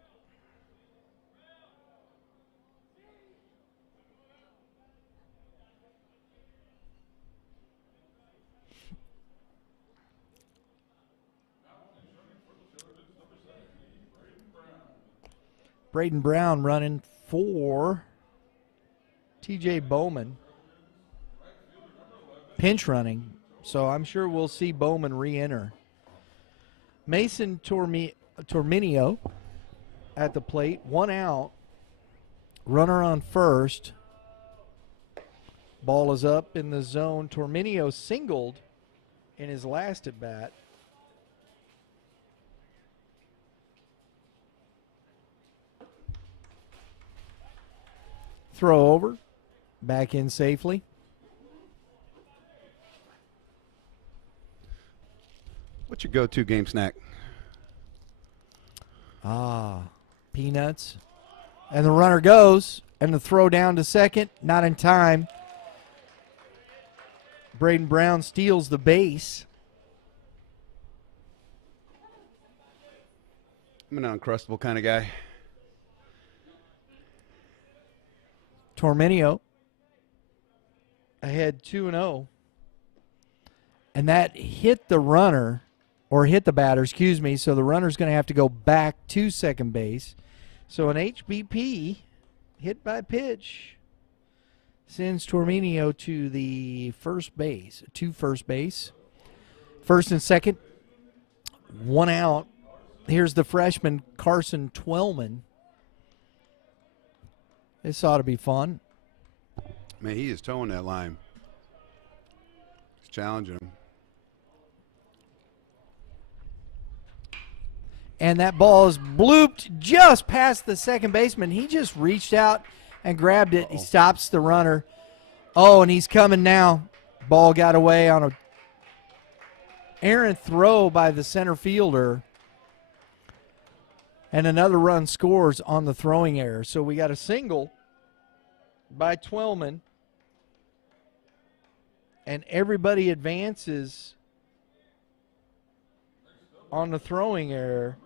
Braden Brown running for TJ Bowman. Pinch running, so I'm sure we'll see Bowman re-enter. Mason Torminio at the plate, 1 out. Runner on first. Ball is up in the zone. Torminio singled in his last at bat. Throw over, back in safely. What's your go-to game snack? Peanuts. And the runner goes, and the throw down to second, not in time. Braden Brown steals the base. I'm an uncrustable kind of guy. Torminio ahead 2-0. And that hit the runner, or hit the batter, excuse me, so the runner's going to have to go back to second base. So an HBP hit by pitch sends Torminio to the first base, First and second, 1 out. Here's the freshman, Carson Twellman. This ought to be fun. Man, he is towing that line. He's challenging him. And that ball is blooped just past the second baseman. He just reached out and grabbed it. He stops the runner. Oh, and he's coming now. Ball got away on a errant throw by the center fielder. And another run scores on the throwing error. So we got a single by Twellman. And everybody advances on the throwing error.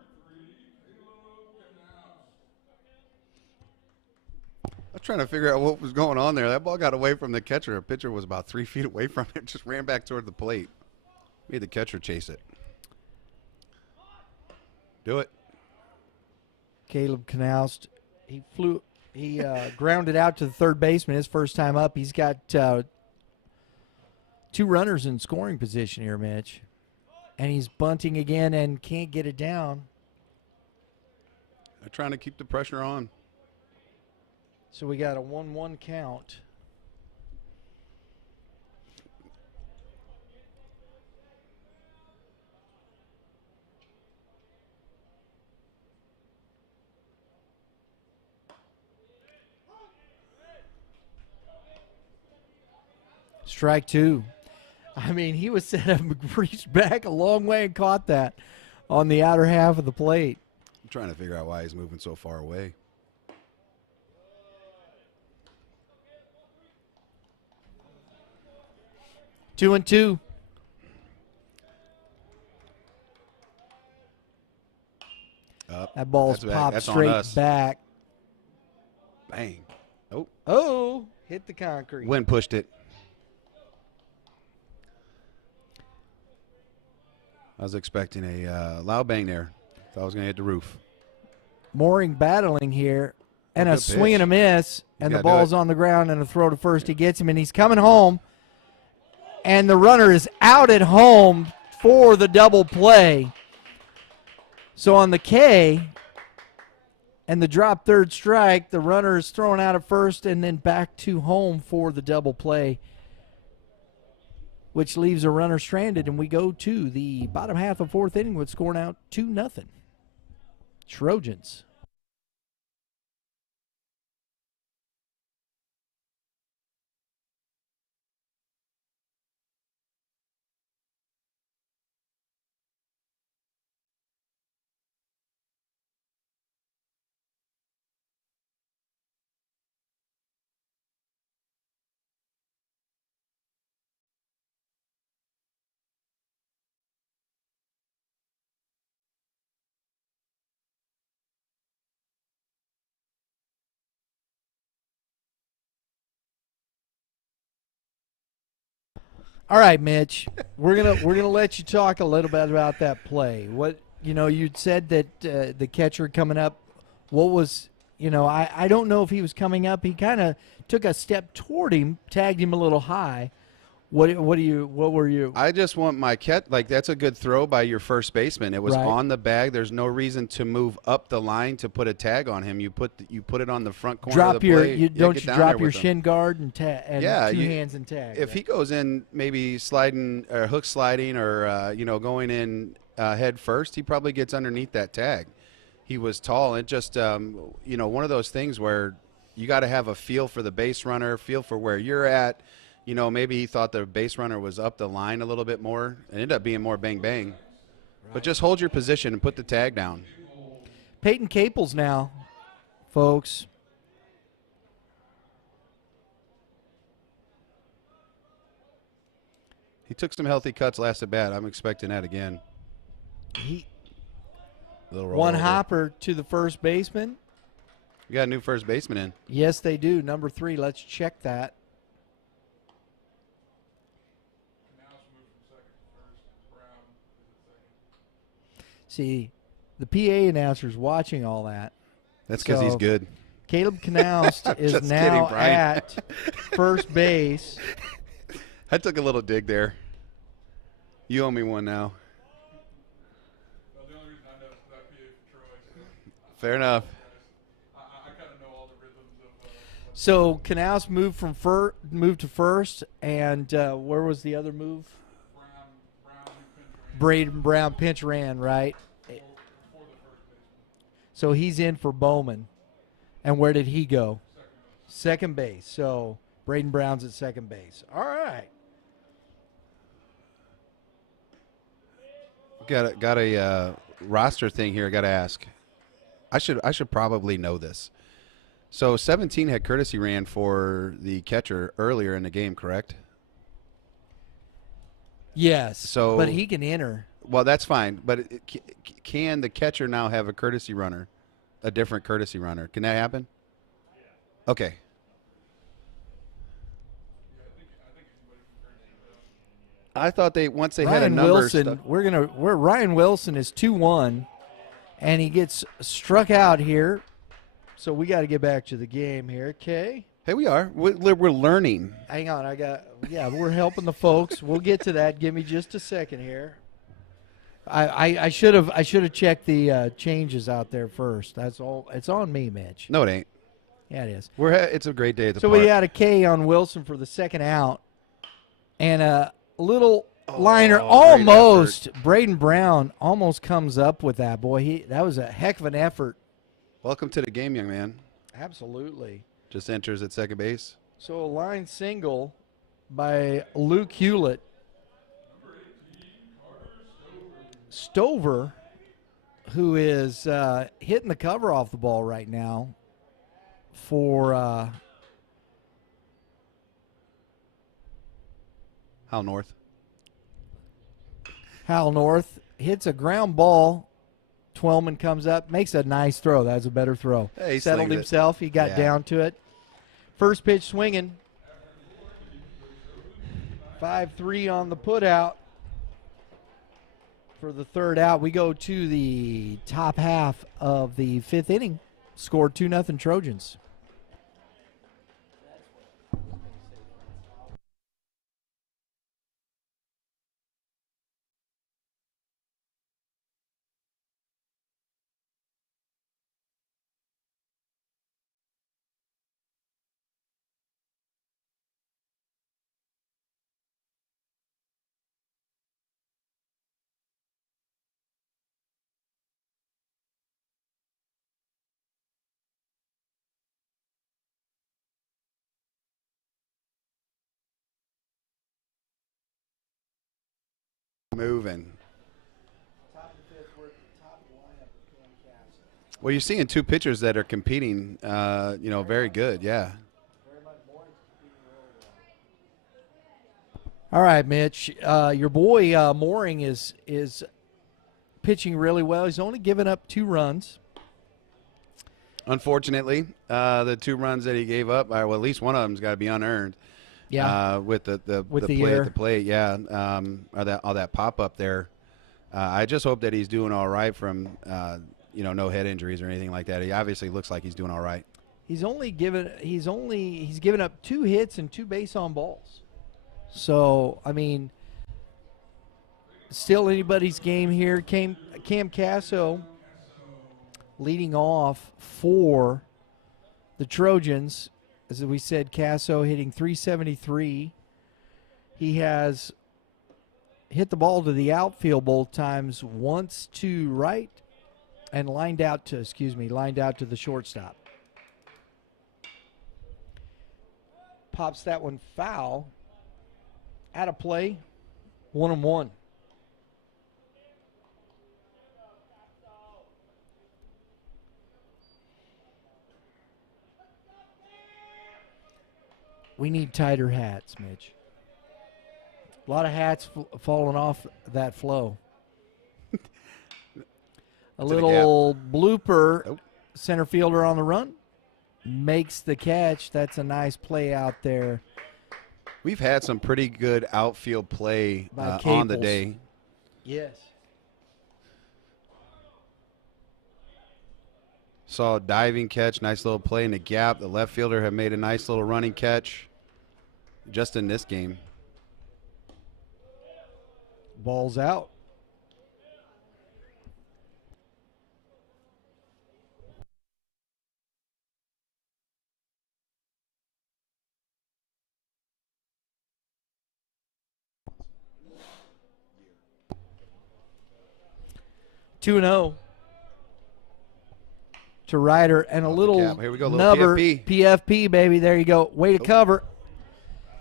I was trying to figure out what was going on there. That ball got away from the catcher. The pitcher was about 3 feet away from it. Just ran back toward the plate. Made the catcher chase it. Do it. Caleb Knaust, he grounded out to the third baseman his first time up. He's got 2 runners in scoring position here, Mitch. And he's bunting again and can't get it down. They're trying to keep the pressure on. So we got a 1-1 count. Strike 2. I mean, he was set up, reached back a long way and caught that on the outer half of the plate. I'm trying to figure out why he's moving so far away. Two and two. That ball's popped That's straight back. Bang. Oh, hit the concrete. Wind pushed it. I was expecting a loud bang there. Thought I was going to hit the roof. Mooring battling here, and a Good swing pitch. and a miss, and the gotta do ball's it. on the ground, and a throw to first. He gets him, and he's coming home. And the runner is out at home for the double play. So on the K and the drop third strike, the runner is thrown out at first and then back to home for the double play. which leaves a runner stranded, and we go to the bottom half of fourth inning with score now 2-0. Trojans. All right, Mitch. We're gonna let you talk a little bit about that play. What you'd said that the catcher coming up. What was I don't know if he was coming up. He kind of took a step toward him, tagged him a little high. What were you? I just want my catch. Like, that's a good throw by your first baseman. It was Right. on the bag. There's no reason to move up the line to put a tag on him. You put it on the front corner of the plate. You Yeah, don't get you down drop there your with him. shin guard and and Yeah, two you- hands and tag. If he goes in maybe sliding or hook sliding or going in head first, he probably gets underneath that tag. He was tall. It just one of those things where you got to have a feel for the base runner, feel for where you're at. Maybe he thought the base runner was up the line a little bit more. It ended up being more bang bang. Right. But just hold your position and put the tag down. Peyton Caples now, folks. He took some healthy cuts last at bat. I'm expecting that again. He Little roll one over. hopper to the first baseman. We got a new first baseman in. Yes, they do. Number 3. Let's check that. Canals moved from second to first. Brown is at second. See, the PA announcer's watching all that. That's because he's So- good. Caleb Knaust is Just now kidding, Brian. at first base. I took a little dig there. You owe me one now. Well, the only reason I know is because I PA for Troy. So Fair enough. I kind of know all the rhythms of. So Knaust moved to first, and where was the other move? Brown, who pinch ran Braden Brown pinch ran, right? for the first baseman. So he's in for Bowman. And where did he go? Second base. Second base. So Braden Brown's at second base. All right. Got a roster thing here. I got to ask. I should probably know this. So 17 had courtesy ran for the catcher earlier in the game, correct? Yes. So- but he can enter. Well, that's fine. But can the catcher now have a courtesy runner, a different courtesy runner? Can that happen? Okay. Yeah, I think anybody can bring it up. I thought once they had a Ryan number. Wilson. Ryan Wilson is 2-1, and he gets struck out here. So we got to get back to the game here. Okay. Hey, we are. We're learning. Hang on. We're helping the folks. We'll get to that. Give me just a second here. I should have checked the changes out there first. That's all. It's on me, Mitch. No, it ain't. Yeah, it is. It's a great day at the So park. we had a K on Wilson for the second out, and a little liner great almost. Braden Brown almost comes up with that. Boy, that was a heck of an effort. Welcome to the game, young man. Absolutely. Just enters at second base. So a line single by Luke Hewlett. Stover, who is hitting the cover off the ball right now for Howell North. Howell North, hits a ground ball. Twellman comes up, makes a nice throw. That was a better throw. Hey, he Settled slings it. himself. He got Yeah. down to it. First pitch swinging. 5-3 on the put out. For the third out, we go to the top half of the fifth inning. Scored 2-0 Trojans. Moving. Well, you're seeing two pitchers that are competing, very good, yeah. All right, Mitch. Your boy Mooring is pitching really well. He's only given up 2 runs. Unfortunately, the 2 runs that he gave up, well, at least one of them's got to be unearned. Yeah. With the play air. at the plate, yeah. Or all that pop up there. I just hope that he's doing all right from no head injuries or anything like that. He obviously looks like he's doing all right. He's given up 2 hits and 2 base on balls. So, I mean, still anybody's game here. Cam Casso leading off for the Trojans. As we said, Casso hitting .373. He has hit the ball to the outfield both times, once to right and lined out to the shortstop. Pops that one foul. Out of play, 1-1. We need tighter hats, Mitch. A lot of hats falling off that flow. A little blooper. Nope. Center fielder on the run. Makes the catch. That's a nice play out there. We've had some pretty good outfield play By on the Caples. day. Yes. Saw a diving catch, nice little play in the gap. The left fielder had made a nice little running catch just in this game. Ball's out. Two and 0 to Ryder, and a little gap. Here we go, a little nubber PFP, baby. There you go. Way to cover.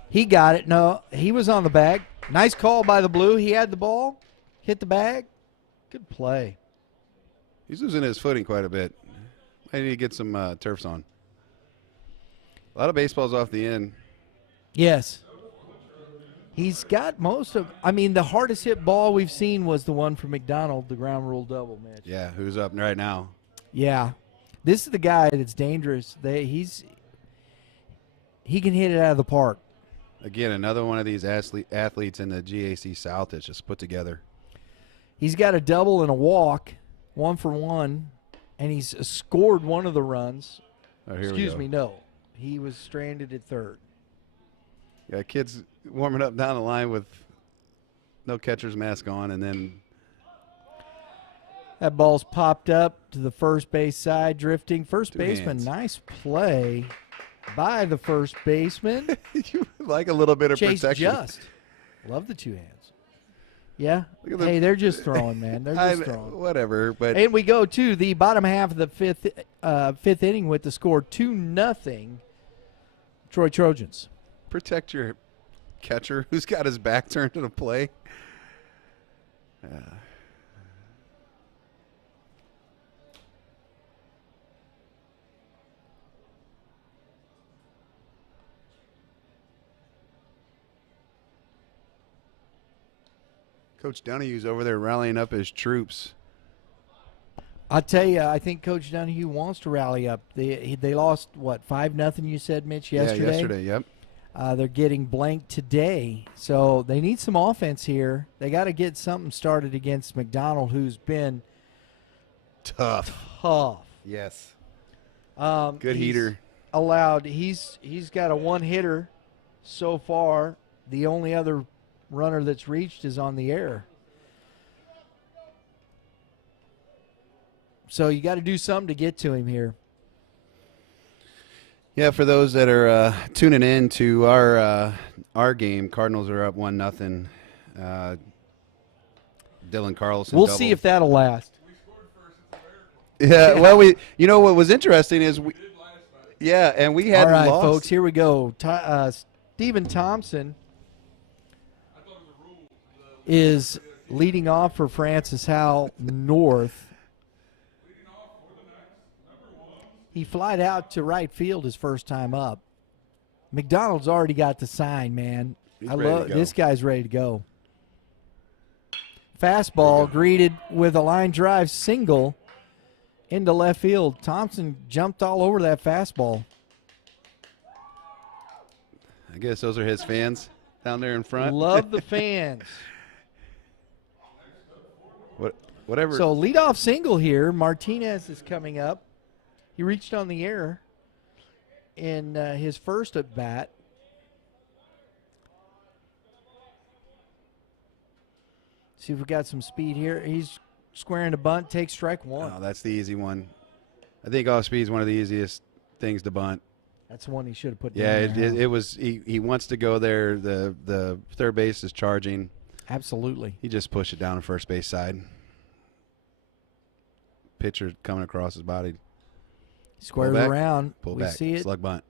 He got it. No, he was on the bag. Nice call by the blue. He had the ball, hit the bag. Good play. He's losing his footing quite a bit. I need to get some turfs on. A lot of baseballs off the end. Yes. He's got the hardest hit ball we've seen was the one from McDonald, the ground rule double, Mitch. Yeah, who's up right now? Yeah. This is the guy that's dangerous. He can hit it out of the park. Again, another one of these athletes in the GAC South that's just put together. He's got a double and a walk, 1 for 1, and he's scored one of the runs. Oh, here Excuse we me, no. He was stranded at third. Yeah, kids warming up down the line with no catcher's mask on, and then That ball's popped up to the first base side, drifting. First Two baseman, hands. nice play by the first baseman. you like a little bit of Chase protection. Just. Love the 2 hands. Yeah. Look at the- Hey, they're just throwing, man. They're just throwing. Whatever, but And we go to the bottom half of the fifth inning with the score 2-0. Troy Trojans. protect your catcher who's got his back turned to the play. Coach Donahue's over there rallying up his troops. I'll tell you, I think Coach Donahue wants to rally up. They lost, what, 5-0, you said, Mitch, yesterday? Yeah, yesterday, yep. They're getting blanked today. So they need some offense here. They got to get something started against McDonald, who's been Tough. Yes. Good heater. He's got a one-hitter so far. The only other runner that's reached is on the air. So you got to do something to get to him here. Yeah, for those that are tuning in to our game, Cardinals are up 1-0. Dylan Carlson. We'll double. see if that'll last. Yeah, well, what was interesting is and we All hadn't right, lost. folks, here we go. Stephen Thompson is leading off for Francis Howell North. He flied out to right field his first time up. McDonald's already got the sign, man. He's I ready to love go. this guy's ready to go. Fastball greeted with a line drive single into left field. Thompson jumped all over that fastball. I guess those are his fans down there in front. Love the fans. Whatever. So leadoff single here. Martinez is coming up. He reached on the air in his first at bat. See if we got some speed here. He's squaring a bunt, takes strike one. Oh, that's the easy one. I think off speed is one of the easiest things to bunt. That's one he should have put Yeah, down. there, huh? it was. He wants to go there. The third base is charging. Absolutely. He just pushed it down the first base side. Pitcher coming across his body. Squares back, around. Pull We back. see it. Slug bunt.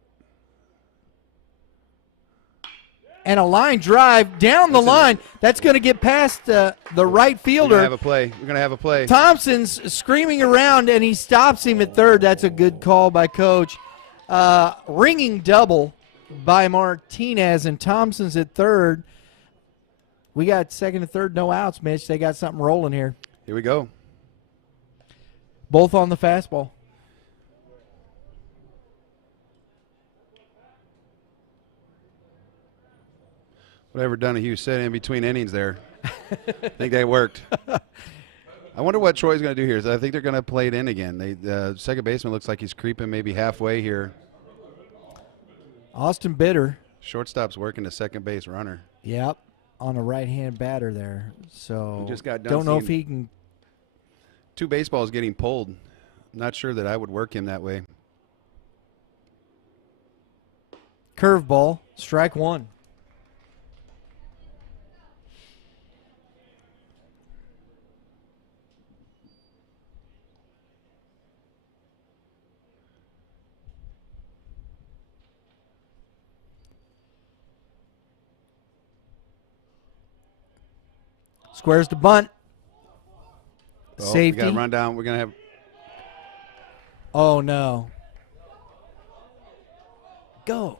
And a line drive down the That's in line. That's going to get past the right We're fielder. gonna have a play. We're gonna have a play. Thompson's screaming around, and he stops him at third. That's a good call by Coach. Ringing double by Martinez, and Thompson's at third. We got second and third, no outs, Mitch. They got something rolling here. Here we go. Both on the fastball. Whatever Donahue said in between innings there. I think that worked. I wonder what Troy's going to do here. I think they're going to play it in again. The second baseman looks like he's creeping maybe halfway here. Austin Bitter, Shortstop's working the second base runner. yep, on a right-hand batter there. So We just got done don't know if seeing- he can. Two baseballs getting pulled. Not sure that I would work him that way. Curveball, strike one. Squares to bunt. Oh, we Safety. got to run down. We're going to have. Oh, no. Go.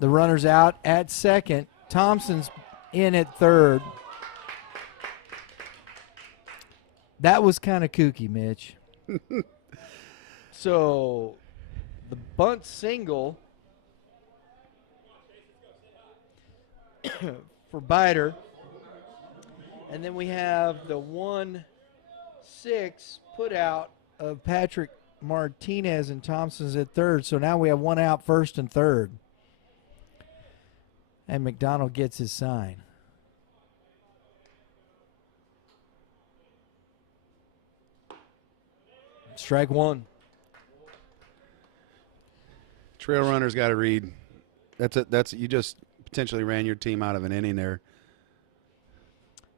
The runner's out at second. Thompson's in at third. That was kind of kooky, Mitch. So the bunt single for Biter. And then we have the 1-6 put out of Patrick Martinez, and Thompson's at third. So now we have one out, first and third. And McDonald gets his sign. Strike one. Trail runner's got to read. That's you just potentially ran your team out of an inning there.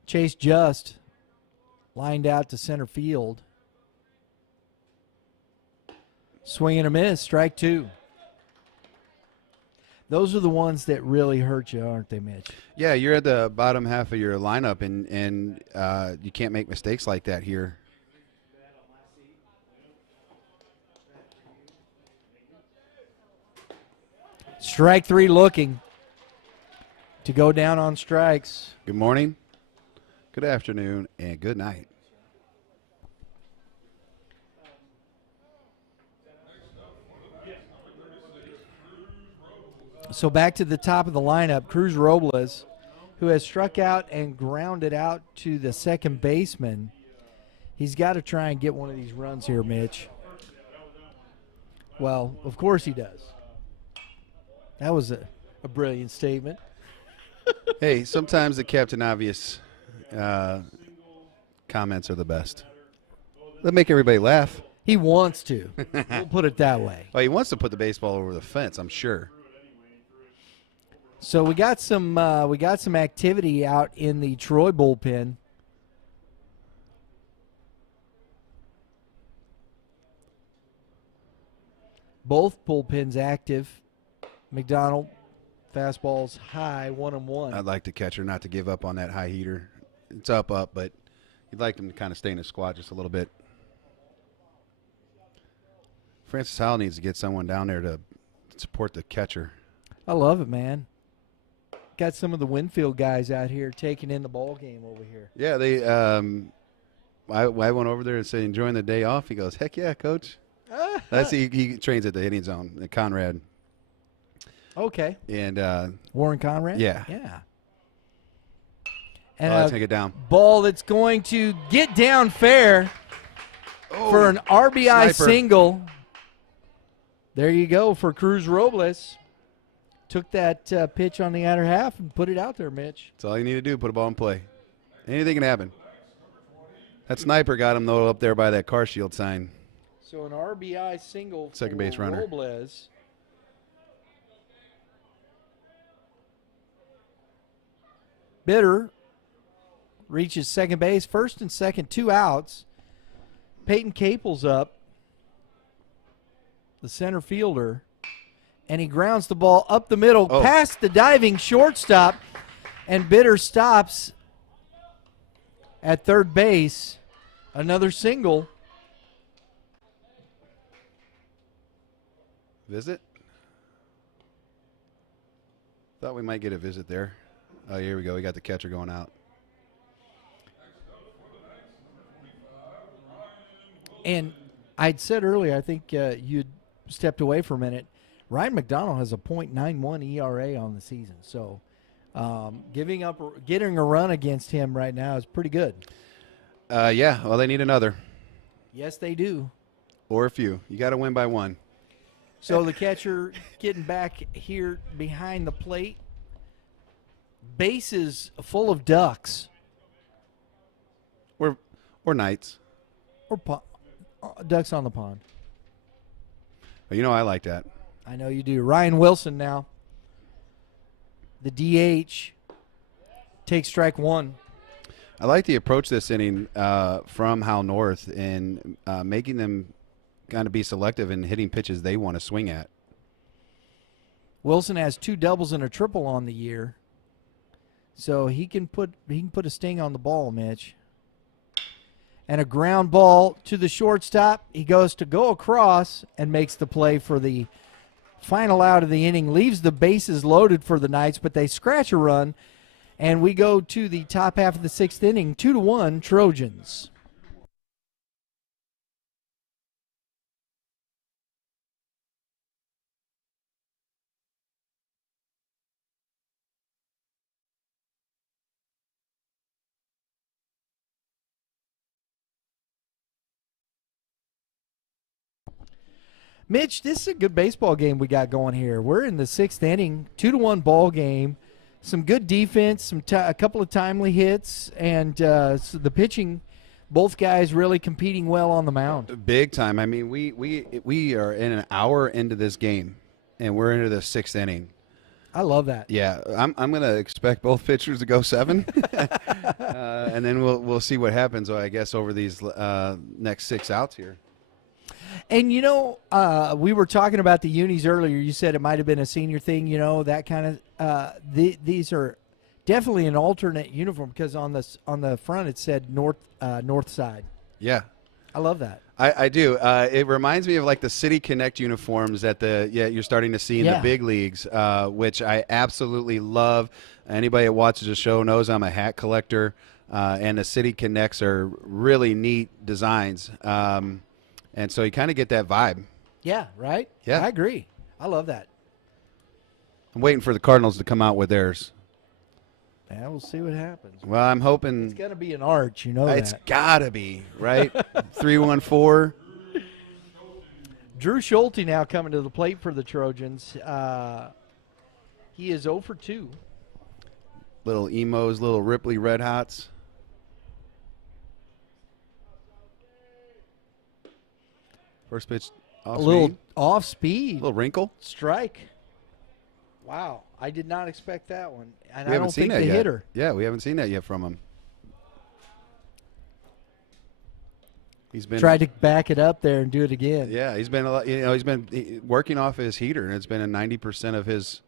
Chase Just lined out to center field. Swing and a miss, strike two. Those are the ones that really hurt you, aren't they, Mitch? Yeah, you're at the bottom half of your lineup, and you can't make mistakes like that here. Strike three looking to go down on strikes. Good morning, good afternoon, and good night. So back to the top of the lineup, Cruz Robles, who has struck out and grounded out to the second baseman. He's got to try and get one of these runs here, Mitch. Well, of course he does. That was a brilliant statement. Hey, sometimes the Captain Obvious comments are the best. They make everybody laugh. He wants to. We'll put it that way. Well, he wants to put the baseball over the fence, I'm sure. So we got some activity out in the Troy bullpen. Both bullpens active. McDonald Fastball's high, 1-1. I'd like the catcher not to give up on that high heater. It's up, but you'd like them to kind of stay in the squat just a little bit. Francis Howell needs to get someone down there to support the catcher. I love it, man. Got some of the Winfield guys out here taking in the ball game over here. Yeah, they. I went over there and said, enjoying the day off. He goes, heck yeah, coach. He trains at the hitting zone at Conrad. Okay. And Warren Conrad? Yeah. Yeah. And let's take it down. Ball that's going to get down fair for an RBI sniper. single. There you go for Cruz Robles. Took that pitch on the outer half and put it out there, Mitch. That's all you need to do, put a ball in play. Anything can happen. That sniper got him, though, up there by that Carshield sign. So an RBI single Second for base runner. Robles. Bitter reaches second base. First and second, 2 outs. Peyton Capel's up, the center fielder, and he grounds the ball up the middle past the diving shortstop, and Bitter stops at third base. Another single. Visit? Thought we might get a visit there. Oh, here we go. We got the catcher going out. And I'd said earlier, I think you'd stepped away for a minute. Ryan McDonald has a .91 ERA on the season. So getting a run against him right now is pretty good. Yeah, well, they need another. Yes, they do. Or a few. You got to win by one. So the catcher getting back here behind the plate. Bases full of ducks. Or Knights. Or ducks on the pond. Well, you know I like that. I know you do. Ryan Wilson now. The DH takes strike one. I like the approach this inning from Howell North in making them kind of be selective in hitting pitches they want to swing at. Wilson has 2 doubles and a triple on the year. So he can put a sting on the ball, Mitch. And a ground ball to the shortstop. He goes to go across and makes the play for the final out of the inning. Leaves the bases loaded for the Knights, but they scratch a run. And we go to the top half of the 6th inning, 2-1 Trojans. Mitch, this is a good baseball game we got going here. We're in the 6th inning, 2-1 ball game. Some good defense, a couple of timely hits, and so the pitching, both guys really competing well on the mound. Big time. I mean, we are in an hour into this game, and we're into the 6th inning. I love that. Yeah, I'm going to expect both pitchers to go 7, and then we'll see what happens, I guess, over these next 6 outs here. And, we were talking about the unis earlier. You said it might have been a senior thing, that kind of these are definitely an alternate uniform because on the front it said north side. Yeah. I love that. I do. It reminds me of like the City Connect uniforms that you're starting to see in the big leagues, which I absolutely love. Anybody that watches the show knows I'm a hat collector, and the City Connects are really neat designs. And so you kind of get that vibe. Yeah, right? Yeah. I agree. I love that. I'm waiting for the Cardinals to come out with theirs. Yeah, we'll see what happens. Well, I'm hoping. It's got to be an arch, that. It's got to be, right? 3-1-4. Drew Schulte now coming to the plate for the Trojans. He is 0 for 2. Little emos, little Ripley Red Hots. First pitch off speed. Little off speed. Little wrinkle. Strike. Wow. I did not expect that one. And We I haven't don't seen think that the yet. hitter. Yeah, we haven't seen that yet from him. He's been tried to back it up there and do it again. Yeah, he's been working off his heater, and it's been a 90% of his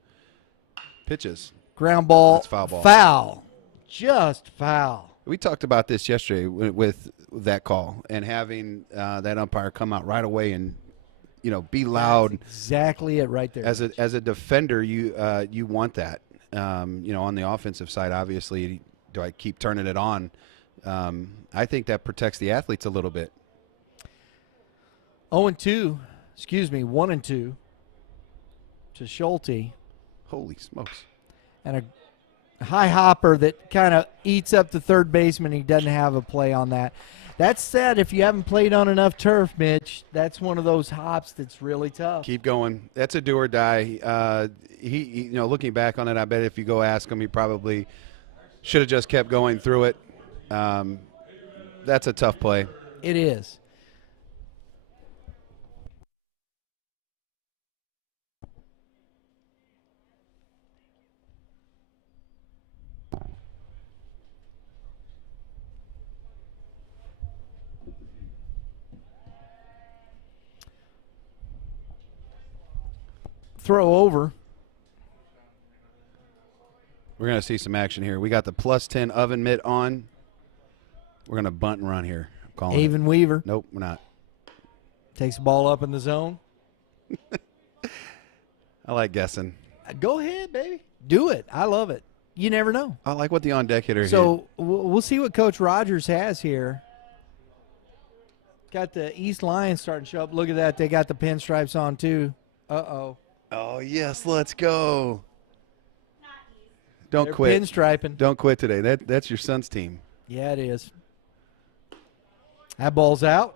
pitches. Ground ball. That's foul ball. Foul. Just foul. We talked about this yesterday with that call and having that umpire come out right away and, be loud. That's exactly it right there. As a defender, you want that. On the offensive side, obviously, do I keep turning it on? I think that protects the athletes a little bit. 1-2 to Schulte. Holy smokes. And a high hopper that kind of eats up the third baseman. He doesn't have a play on that. That said, if you haven't played on enough turf, Mitch, that's one of those hops that's really tough. Keep going. That's a do or die. He looking back on it, I bet if you go ask him, he probably should have just kept going through it. That's a tough play. It is. Throw over. We're going to see some action here. We got the +10 oven mitt on. We're going to bunt and run here. I'm calling Avon it. Weaver Nope, we're not. takes the ball up in the zone. I like guessing. Go ahead, baby. Do it. I love it. You never know. I like what the on-deck hitter So we'll see what Coach Rogers has here. Got the East Lions starting to show up. Look at that. They got the pinstripes on, too. Uh-oh. Oh, yes, let's go. Don't They're quit. pinstriping. Don't quit today. That's your son's team. Yeah, it is. That ball's out.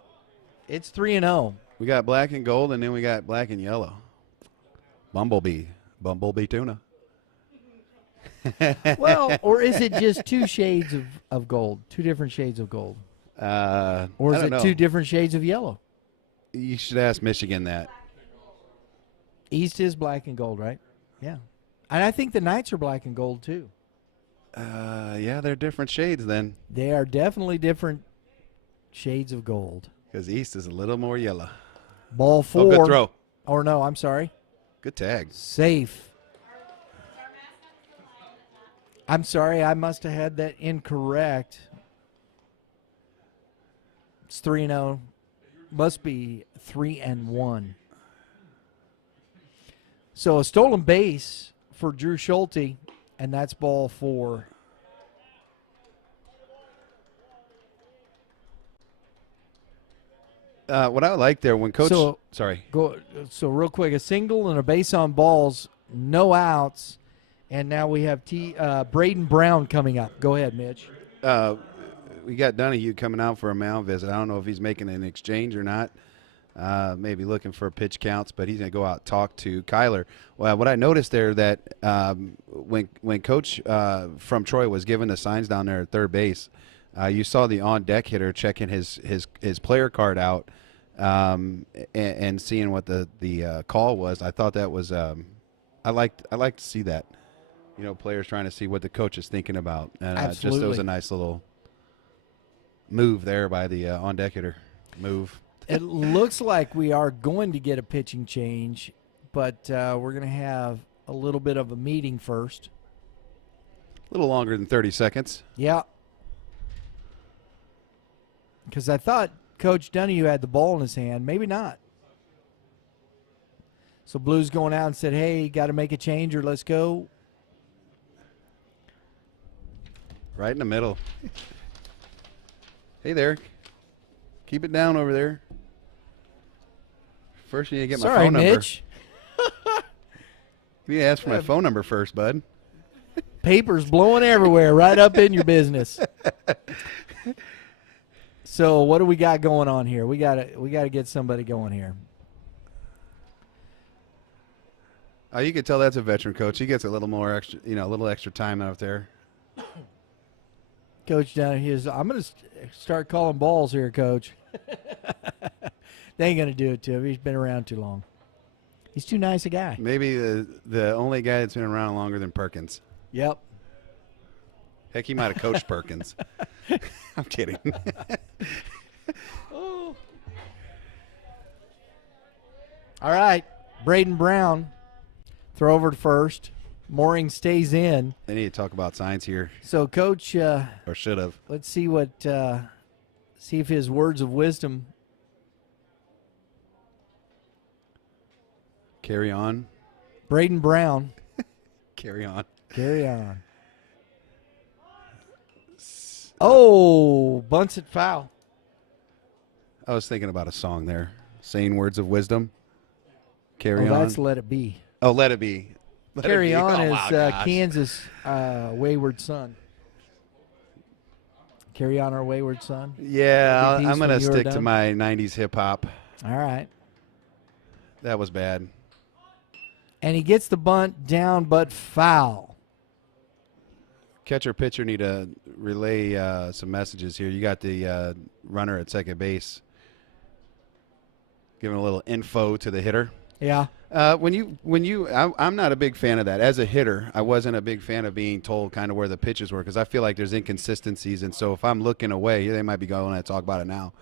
It's 3-0. We got black and gold, and then we got black and yellow. Bumblebee tuna. Well, or is it just two shades of gold, two different shades of gold? Or is I it don't know. two different shades of yellow? You should ask Michigan that. East is black and gold, right? Yeah. And I think the Knights are black and gold, too. Yeah, they're different shades then. They are definitely different shades of gold. Because East is a little more yellow. Ball 4. Oh, good throw. Or no, I'm sorry. Good tag. Safe. I'm sorry, I must have had that incorrect. It's 3-0. Must be 3-1. So a stolen base for Drew Schulte, and that's ball 4. What I like there when Coach So real quick, a single and a base on balls, no outs, and now we have Braden Brown coming up. Go ahead, Mitch. we got Donahue coming out for a mound visit. I don't know if he's making an exchange or not. Maybe looking for pitch counts, but he's going to go out and talk to Kyler. Well, what I noticed there that when Coach from Troy was given the signs down there at third base, you saw the on-deck hitter checking his player card out and seeing what the call was. I thought that was I like to see that. You know, players trying to see what the coach is thinking about. And Absolutely. just it was a nice little move there by the on-deck hitter. Move. It looks like we are going to get a pitching change, but we're going to have a little bit of a meeting first. A little longer than 30 seconds. Yeah. Because I thought Coach Donahue had the ball in his hand. Maybe not. So Blue's going out and said, hey, got to make a change or let's go. Right in the middle. Hey there. Keep it down over there. First, you need to get my Sorry, phone number. Mitch. You need to ask for my phone number first, bud. Papers blowing everywhere, right up in your business. So what do we got going on here? We got to get somebody going here. Oh, you can tell that's a veteran coach. He gets a little more extra, a little extra time out there. Coach Donahue, I'm going to start calling balls here, Coach. They ain't going to do it to him. He's been around too long. He's too nice a guy. Maybe the only guy that's been around longer than Perkins. Yep. Heck, he might have coached Perkins. I'm kidding. Oh. All right, Braden Brown, throw over to first. Mooring stays in. They need to talk about science here, So, Coach, or should have. let's see see if his words of wisdom. Carry on. Braden Brown, Carry on. carry on. Oh, bunts it foul. I was thinking about a song there. Saying words of wisdom. Carry Oh, on. that's Let It Be. Oh, let it be. Let it Carry be. on Oh, is wow, gosh. Kansas Wayward Son. Carry on our wayward son. Yeah, Big piece I'm going to when you were stick to done. my 90s hip hop. All right. That was bad. And he gets the bunt down, but foul. Catcher pitcher need to relay some messages here. You got the runner at second base giving a little info to the hitter. Yeah. I'm not a big fan of that. As a hitter, I wasn't a big fan of being told kind of where the pitches were because I feel like there's inconsistencies. And so if I'm looking away, they might be going to talk about it now.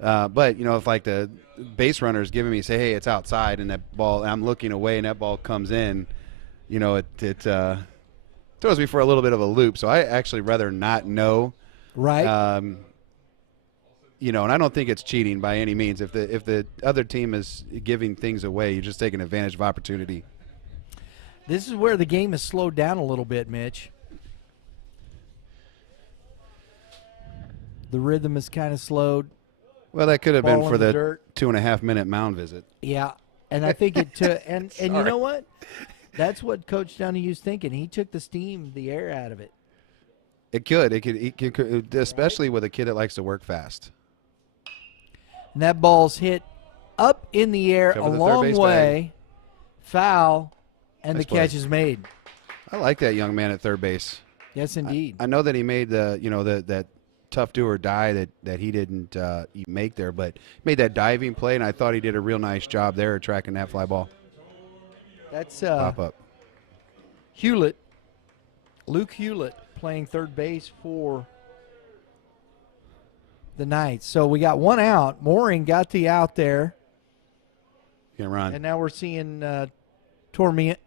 But, if like the base runner is giving me, say, hey, it's outside, and that ball, and I'm looking away and that ball comes in, it throws me for a little bit of a loop. So I actually rather not know. Right. And I don't think it's cheating by any means. If the other team is giving things away, you're just taking advantage of opportunity. This is where the game has slowed down a little bit, Mitch. The rhythm is kind of slowed. Well, that could have Ball been in for the the dirt. 2.5-minute mound visit. Yeah. And I think it took, and you Sorry. know what? That's what Coach Donahue thinking. He took the air out of it. It could, especially with a kid that likes to work fast. And that ball's hit up in the air Cover a the third long base way, foul, and Nice the catch play. is made. I like that young man at third base. Yes, indeed. I know that he made that tough do or die that he didn't make there, but made that diving play, and I thought he did a real nice job there at tracking that fly ball. That's Pop up. Hewlett, Luke Hewlett, playing third base for the Knights. So we got one out. Mooring got the out there, Can run. and now we're seeing Torment.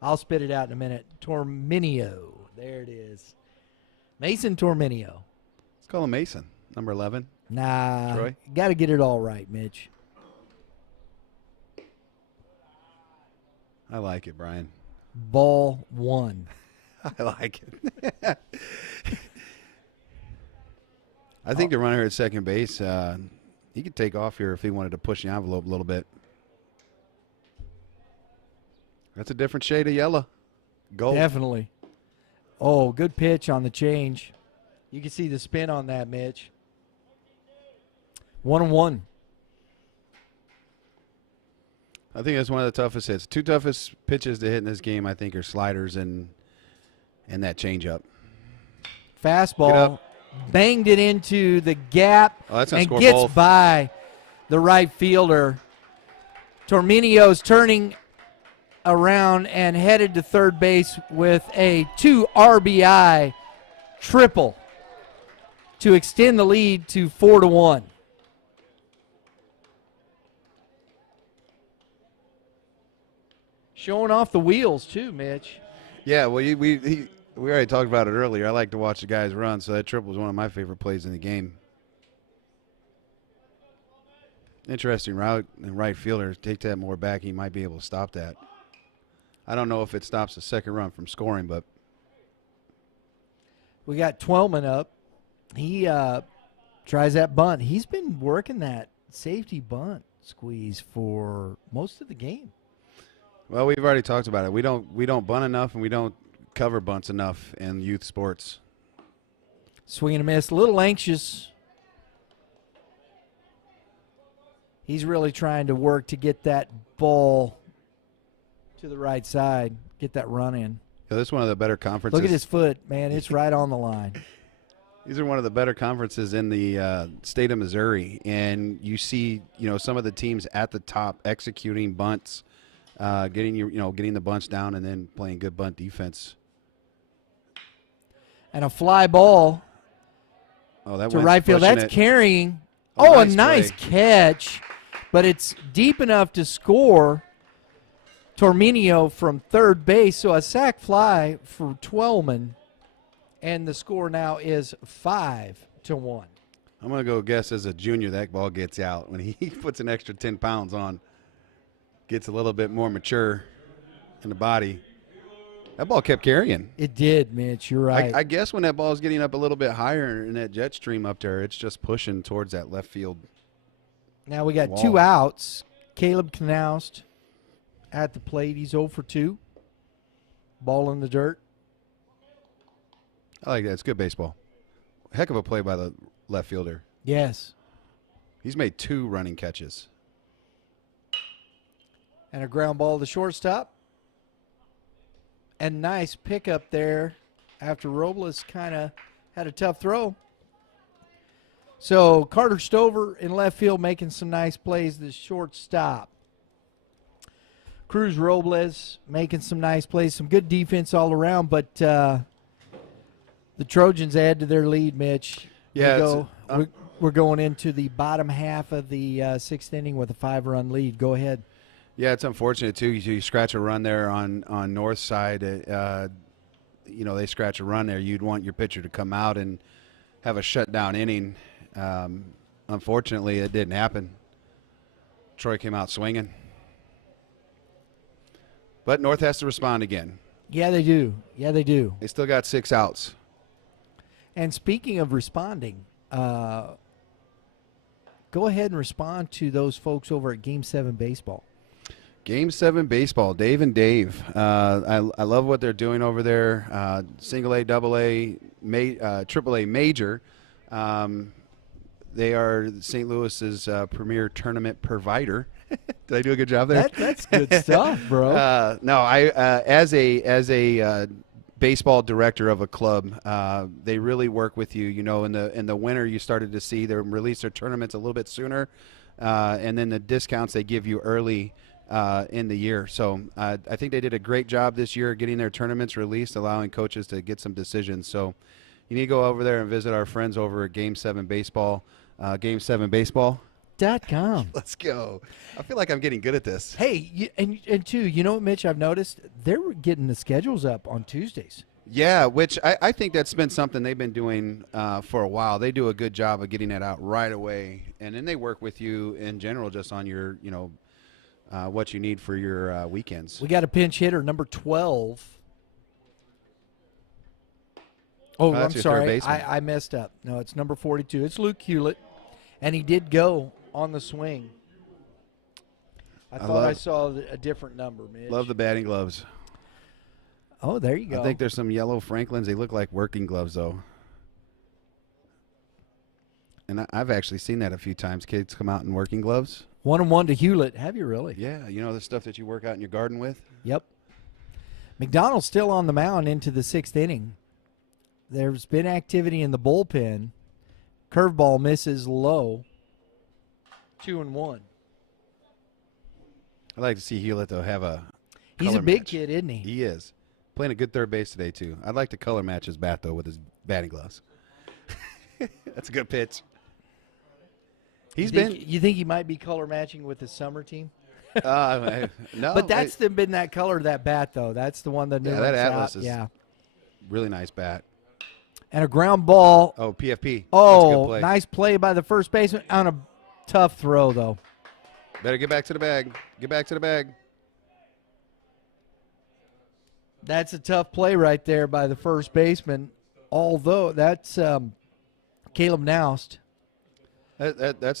I'll spit it out in a minute. Torminio. There it is. Mason Torminio. Let's call him Mason, number 11. Nah, Troy? got to get it all right, Mitch. I like it, Brian. Ball one. I like it. I think the runner at second base, he could take off here if he wanted to push the envelope a little bit. That's a different shade of yellow. Gold. Definitely. Oh, good pitch on the change. You can see the spin on that, Mitch. 1-1. I think that's one of the toughest hits. Two toughest pitches to hit in this game, I think, are sliders and that changeup. Get Fastball. up. Banged it into the gap Oh, that's gonna and score gets both. by the right fielder. Torminio's turning around and headed to third base with a 2 RBI triple to extend the lead to 4-1. Showing off the wheels too, Mitch. Yeah, well, we already talked about it earlier. I like to watch the guys run, so that triple was one of my favorite plays in the game. Interesting route, and right fielder take that more back. He might be able to stop that. I don't know if it stops the second run from scoring, but We got Twelman up. He tries that bunt. He's been working that safety bunt squeeze for most of the game. well, we've already talked about it. We don't bunt enough, and we don't cover bunts enough in youth sports. Swing and a miss. A little anxious. He's really trying to work to get that ball to the right side, get that run in. Yeah, this is one of the better conferences. Look at his foot, man. It's right on the line. These are one of the better conferences in the state of Missouri, and you see, some of the teams at the top executing bunts, getting the bunts down, and then playing good bunt defense. And a fly ball Oh, that to went right field. pushing That's it. carrying. Oh, Oh, a nice nice play. catch, but it's deep enough to score. Torminio from third base. So a sac fly for Twellman. And the score now is 5-1. I'm going to go guess as a junior that ball gets out when he puts an extra 10 pounds on, gets a little bit more mature in the body. That ball kept carrying. It did, Mitch. You're right. I guess when that ball is getting up a little bit higher in that jet stream up there, it's just pushing towards that left field. Now we got wall. 2 outs. Caleb Knaust at the plate. He's 0 for 2. Ball in the dirt. I like that. It's good baseball. Heck of a play by the left fielder. Yes. He's made 2 running catches. And a ground ball to the shortstop. And nice pickup there after Robles kind of had a tough throw. So Carter Stover in left field making some nice plays. The shortstop. Cruz Robles making some nice plays. Some good defense all around. But the Trojans add to their lead, Mitch. Yeah, We're going into the bottom half of the 6th inning with a 5-run lead. Go ahead. Yeah, it's unfortunate, too. You scratch a run there on north side. They scratch a run there. You'd want your pitcher to come out and have a shutdown inning. Unfortunately, it didn't happen. Troy came out swinging. But North has to respond again. Yeah, they do. They still got 6 outs. And speaking of responding, go ahead and respond to those folks over at Game 7 Baseball. Game 7 Baseball, Dave and Dave. I love what they're doing over there. Single A, double A, triple A major. They are St. Louis's premier tournament provider. Did I do a good job there? That's good stuff, bro. No, as a baseball director of a club, they really work with you. In the winter, you started to see them release their tournaments a little bit sooner, and then the discounts they give you early in the year. So I think they did a great job this year getting their tournaments released, allowing coaches to get some decisions. So you need to go over there and visit our friends over at Game 7 Baseball, Game7Baseball.com. Let's go. I feel like I'm getting good at this. Hey, and too, you know what, Mitch, I've noticed? They're getting the schedules up on Tuesdays. Yeah, which I think that's been something they've been doing for a while. They do a good job of getting that out right away, and then they work with you in general just on your, what you need for your weekends. We got a pinch hitter, number 12. Oh, I'm sorry. I messed up. No, it's number 42. It's Luke Hewlett, and he did go on the swing. I thought I saw a different number, Mitch. Love the batting gloves. Oh, there you go. I think there's some yellow Franklins. They look like working gloves, though. And I've actually seen that a few times. Kids come out in working gloves. 1-1 to Hewlett. Have you really? Yeah, the stuff that you work out in your garden with. Yep. McDonald's still on the mound into the 6th inning. There's been activity in the bullpen. Curveball misses low. 2-1. I'd like to see Hewlett, though, have a He's a big match. kid, isn't he? He is. Playing a good third base today, too. I'd like to color match his bat, though, with his batting gloves. That's a good pitch. You think he might be color matching with his summer team? No. But that's been that color of that bat, though. That's the one that that Atlas out. is really nice bat. And a ground ball. Oh, PFP. Oh, that's a good play. Nice play by the first baseman on a tough throw, though. Better get back to the bag. Get back to the bag. That's a tough play right there by the first baseman. Although that's Caleb Knaust.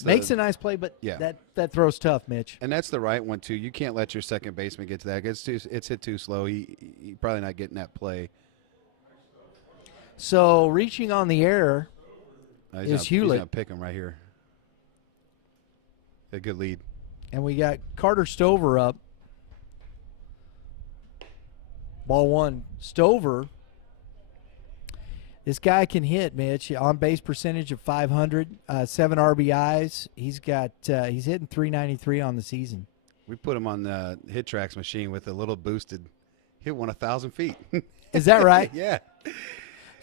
Makes a nice play, but that throw's tough, Mitch. And that's the right one, too. You can't let your second baseman get to that. It's hit too slow. He probably not getting that play. So reaching on the air is Hewlett. He's going to pick him right here. A good lead. And we got Carter Stover up. Ball 1. Stover. This guy can hit, Mitch. On base percentage of .500, 7 RBIs. He's hitting .393 on the season. We put him on the hit tracks machine with a little boosted. Hit 1,000 feet. Is that right? Yeah.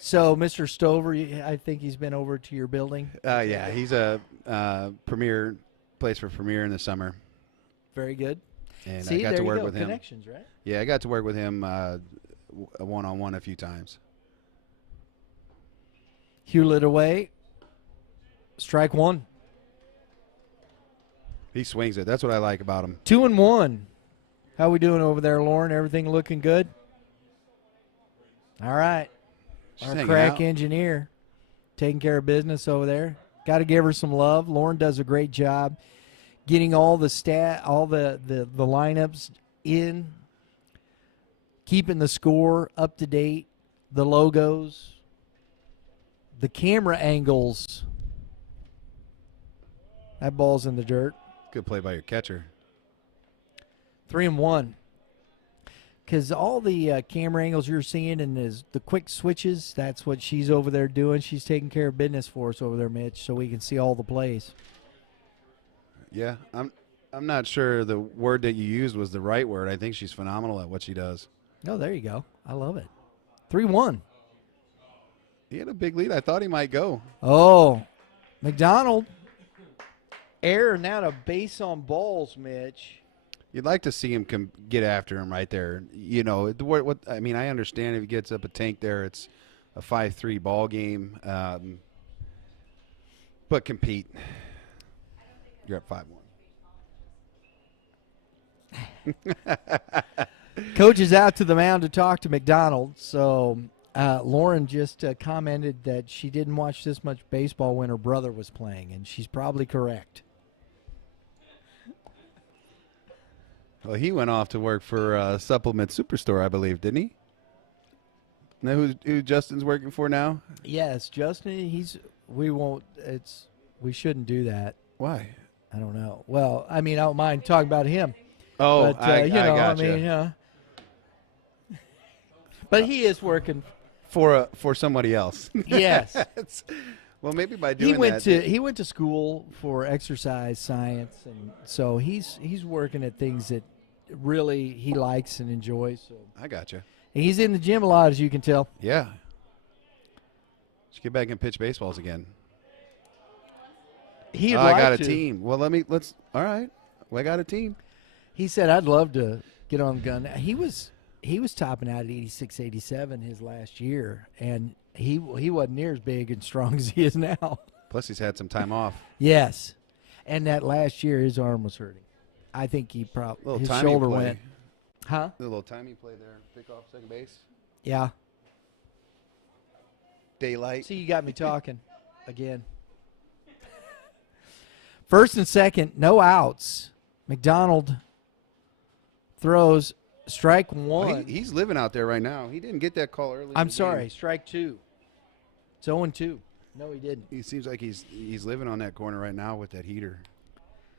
So, Mr. Stover, I think he's been over to your building. Yeah, he's a plays for Premier in the summer. Very good. And See, I got there to you work go. with him. Connections, right? Yeah, I got to work with him one-on-one a few times. Hewlett away. Strike one. He swings it. That's what I like about him. 2-1. How we doing over there, Lauren? Everything looking good? All right. She's Our hanging crack out. engineer taking care of business over there. Got to give her some love. Lauren does a great job getting all the lineups in, keeping the score up to date, the logos, the camera angles. That ball's in the dirt. Good play by your catcher. 3-1. Because all the camera angles you're seeing and the quick switches, that's what she's over there doing. She's taking care of business for us over there, Mitch, so we can see all the plays. Yeah, I'm not sure the word that you used was the right word. I think she's phenomenal at what she does. Oh, there you go. I love it. 3-1. He had a big lead. I thought he might go. Oh, McDonald. Error now to base on balls, Mitch. You'd like to see him get after him right there. You know, what I mean, I understand if he gets up a tank there, it's a 5-3 ball game. But compete. You're up 5-1. Coach is out to the mound to talk to McDonald. So Lauren just commented that she didn't watch this much baseball when her brother was playing, and she's probably correct. Well, he went off to work for Supplement Superstore, I believe, didn't he? Know who Justin's working for now? Yes, Justin. We shouldn't do that. Why? I don't know. Well, I mean, I don't mind talking about him. Oh, But, I gotcha. But he is working. For somebody else. Yes. Well, maybe by doing He went to school for exercise science, and so he's working at things that really he likes and enjoys. So I gotcha. he's in the gym a lot, as you can tell. Yeah. Let's get back and pitch baseballs again. He'd I like got a to. team. Well, all right. Well, I got a team. He said, "I'd love to get on the gun." He was topping out at 86, 87 his last year, and he wasn't near as big and strong as he is now. Plus, he's had some time off. Yes, and that last year his arm was hurting. I think he probably his timing shoulder play. went. Huh? A little timing play there. Pick off second base. Yeah. Daylight. See, you got me talking again. First and second, no outs. McDonald throws strike one. Well, he's living out there right now. He didn't get that call early. I'm sorry, strike two. It's 0-2. No, he didn't. He seems like he's living on that corner right now with that heater.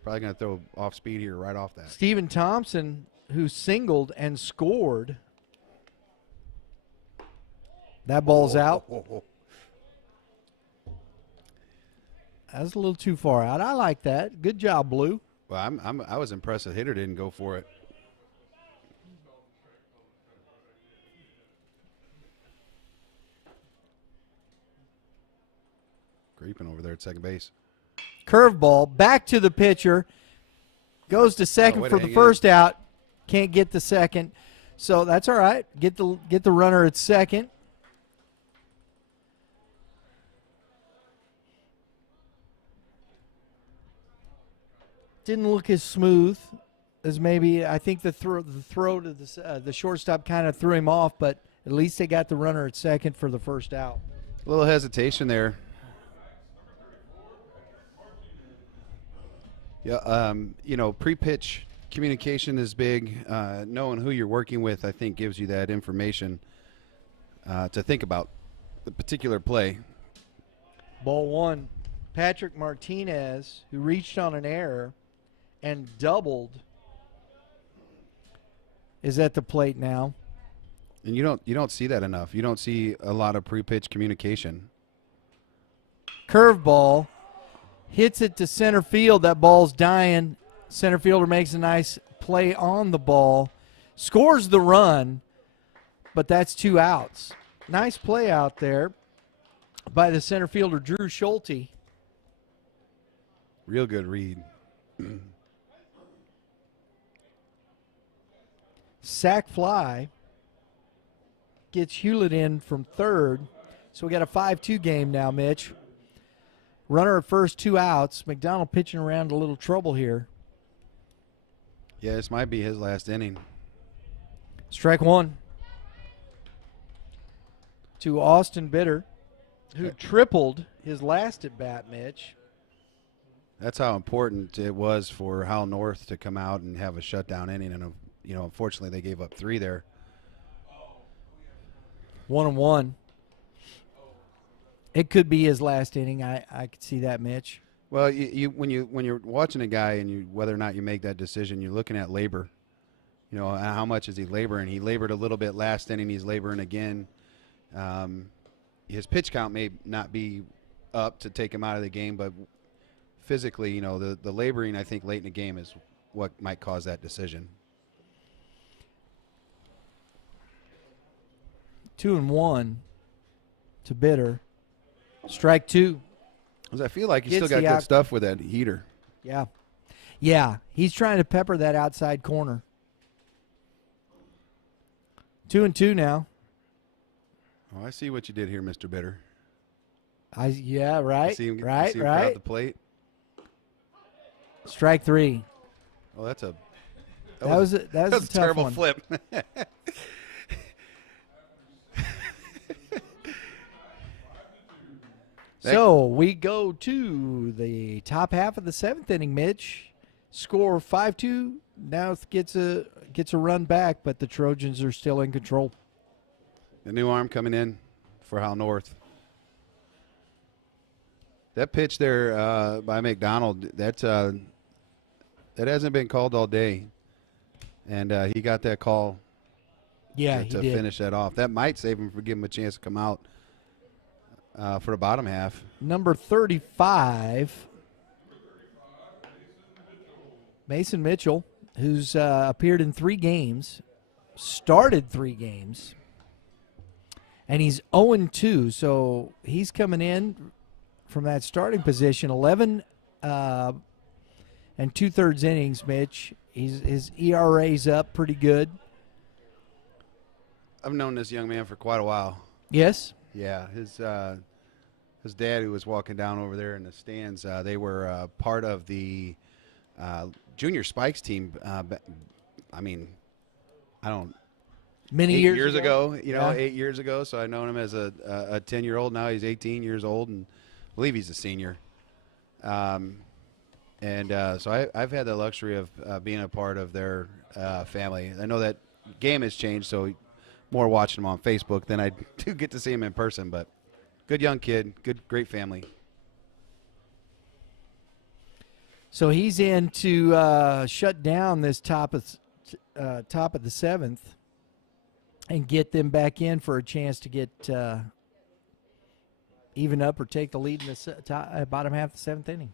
Probably going to throw off speed here right off that. Stephen Thompson, who singled and scored. That ball's out. That was a little too far out. I like that. Good job, Blue. Well, I was impressed the hitter didn't go for it. Creeping over there at second base. Curveball back to the pitcher. Goes to second way for to the hang first out. Can't get the second. So that's all right. Get the runner at second. Didn't look as smooth as maybe I think the throw to the shortstop kind of threw him off, but at least they got the runner at second for the first out. A little hesitation there. Yeah, pre-pitch communication is big. Knowing who you're working with, I think, gives you that information to think about the particular play. Ball one. Patrick Martinez, who reached on an error and doubled, is at the plate now. And you don't see that enough. You don't see a lot of pre-pitch communication. Curveball. Hits it to center field. That ball's dying. Center fielder makes a nice play on the ball. Scores the run, but that's 2 outs. Nice play out there by the center fielder, Drew Schulte. Real good read. Sack fly gets Hewlett in from third. So we got a 5-2 game now, Mitch. Runner at first, 2 outs. McDonald pitching around a little trouble here. Yeah, this might be his last inning. Strike one to Austin Bitter, who tripled his last at bat, Mitch. That's how important it was for Howell North to come out and have a shutdown inning, and unfortunately they gave up 3 there. 1-1. It could be his last inning. I could see that, Mitch. Well, when you're watching a guy and whether or not you make that decision, you're looking at labor. How much is he laboring? He labored a little bit last inning. He's laboring again. His pitch count may not be up to take him out of the game, but physically, the laboring, I think, late in the game is what might cause that decision. 2-1 to Bitter. Strike 2. Because I feel like he's Gets still got the good stuff with that heater. Yeah. Yeah, he's trying to pepper that outside corner. 2-2 now. Oh, I see what you did here, Mr. Bitter. Yeah, right. See him, right. see him crowd the plate. Strike 3. Oh, that was a tough terrible one. flip. So we go to the top half of the 7th inning, Mitch. Score 5-2. Now gets a run back, but the Trojans are still in control. The new arm coming in for Howell North. That pitch there by McDonald, that hasn't been called all day. And he got that call Yeah, to he did. finish that off. That might save him for giving him a chance to come out for the bottom half. Number 35, Mason Mitchell, who's appeared in 3 games, started 3 games, and he's 0-2. So he's coming in from that starting position, 11 and 2/3 innings, Mitch. His ERA's up pretty good. I've known this young man for quite a while. Yes? Yeah, his dad, who was walking down over there in the stands, they were part of the junior Spikes team. Many 8 years ago, Yeah. 8 years ago. So I've known him as a 10-year-old. Now he's 18 years old, and I believe he's a senior. So I've had the luxury of being a part of their family. I know that game has changed, so more watching him on Facebook than I do get to see him in person. But good young kid, great family. So he's in to shut down this top of the 7th and get them back in for a chance to get even up or take the lead in the bottom half of the 7th inning.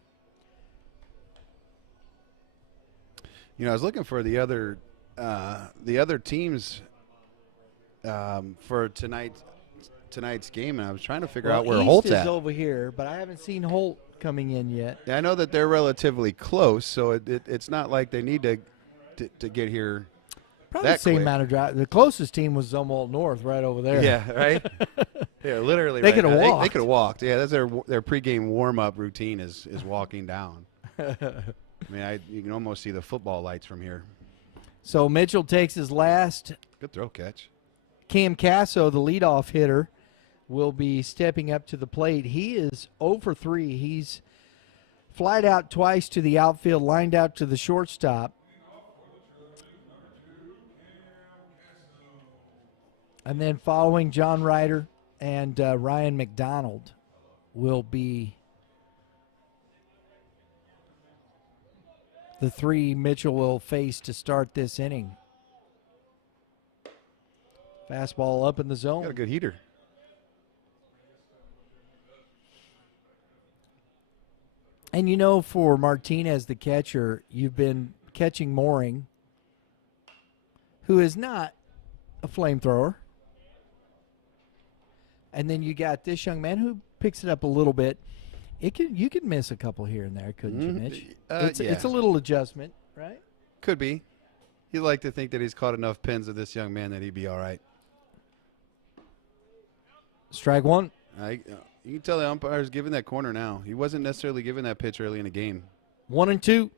I was looking for the other teams for tonight's game, and I was trying to figure out where East Holt's is at. over here, but I haven't seen Holt coming in yet. Yeah, I know that they're relatively close, so it's not like they need to get here. Probably that the same quick. amount of drive. The closest team was Zumwalt North, right over there. Yeah, right. Yeah, literally. They right could've now. walked. They could have walked. Yeah, that's their pregame warm-up routine is walking down. You can almost see the football lights from here. So Mitchell takes his last. Good throw catch. Cam Casso, the leadoff hitter, will be stepping up to the plate. He is 0 for 3. He's flied out twice to the outfield, lined out to the shortstop. And then following John Ryder and Ryan McDonald will be the 3 Mitchell will face to start this inning. Fastball up in the zone. Got a good heater. And for Martinez, the catcher, you've been catching Mooring, who is not a flamethrower. And then you got this young man who picks it up a little bit. You could miss a couple here and there, couldn't you, Mitch? Yeah. It's a little adjustment, right? Could be. He'd like to think that he's caught enough pins of this young man that he'd be all right. Strike one. You can tell the umpire's giving that corner now. He wasn't necessarily giving that pitch early in the game. 1-2.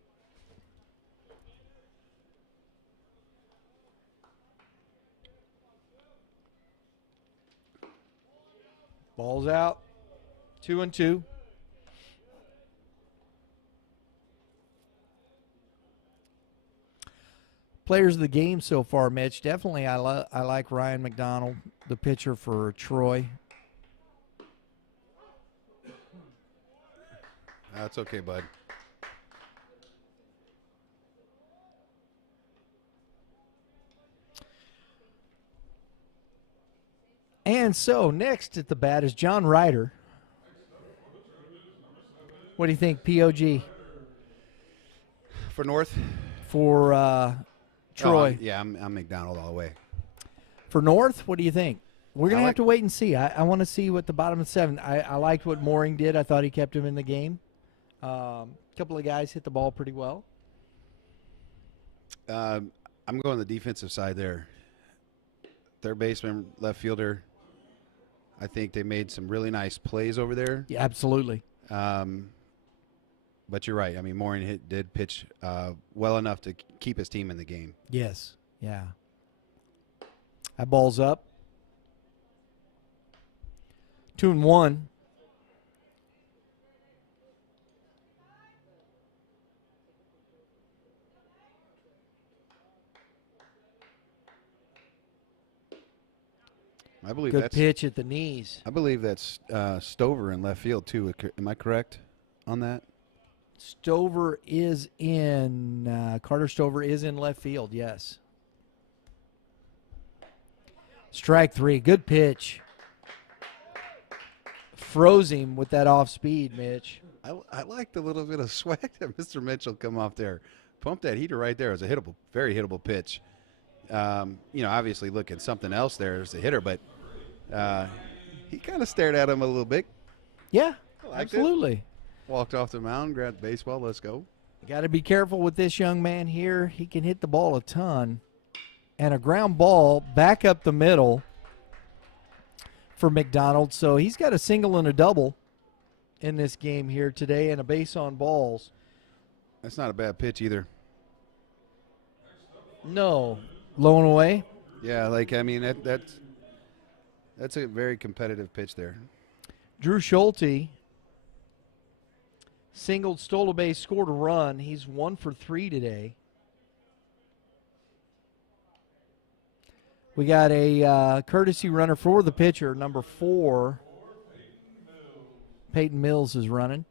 Ball's out. 2-2. Players of the game so far, Mitch. Definitely I like Ryan McDonald, the pitcher for Troy. That's okay, bud. And so next at the bat is John Ryder. What do you think, POG? For North? For Troy. I'm McDonald all the way. For North, what do you think? We're going to I have like- to wait and see. I want to see what the bottom of the seventh. I liked what Mooring did. I thought he kept him in the game. A couple of guys hit the ball pretty well. I'm going the defensive side there. Third baseman, left fielder. I think they made some really nice plays over there. Yeah, absolutely. But you're right. I mean, Mooring did pitch well enough to keep his team in the game. Yes. Yeah. That ball's up. 2-1. I believe Good that's pitch at the knees. I believe that's Stover in left field too. Am I correct on that? Stover is in, Carter Stover is in left field, yes. Strike three. Good pitch. Froze him with that off speed, Mitch. I liked a little bit of swag that Mr. Mitchell come off there. Pump that heater right there. It was a hittable, very hittable pitch. Obviously looking something else there as a hitter, but he kind of stared at him a little bit. Yeah, liked it. absolutely. Walked off the mound, grabbed the baseball. Let's go. Got to be careful with this young man here. He can hit the ball a ton. And a ground ball back up the middle for McDonald. So he's got a single and a double in this game here today and a base on balls. That's not a bad pitch either. No. Low and away. Yeah, that's a very competitive pitch there. Drew Schulte singled, stole a base, scored a run. He's 1 for 3 today. We got a courtesy runner for the pitcher, number 4. Peyton Mills is running.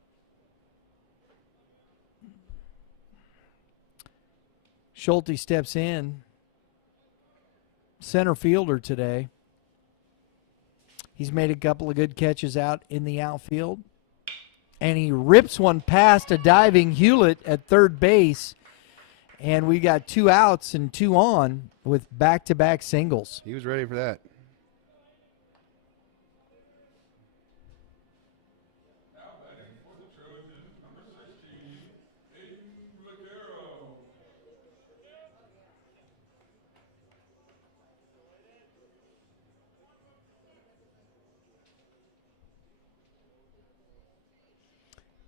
Schulte steps in. Center fielder today. He's made a couple of good catches out in the outfield. And he rips one past a diving Hewlett at third base. And we got 2 outs and 2 on with back-to-back singles. He was ready for that. Now batting for the Trojans, number 16, Aiden Vaquero.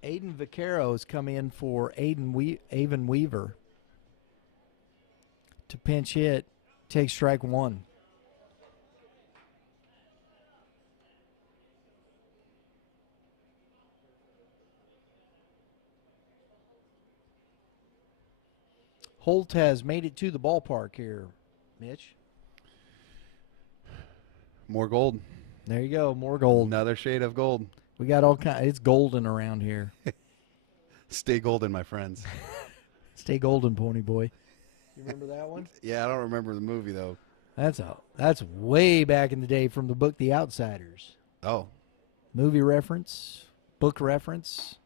Aiden Vaquero has come in for Avon Weaver to pinch hit. Takes strike 1. Holt has made it to the ballpark here, Mitch. More gold. There you go, more gold. Another shade of gold. We got all kind. It's golden around here. Stay golden, my friends. Stay golden, Pony Boy. You remember that one? Yeah, I don't remember the movie though. That's way back in the day from the book The Outsiders. Oh, Movie reference, book reference,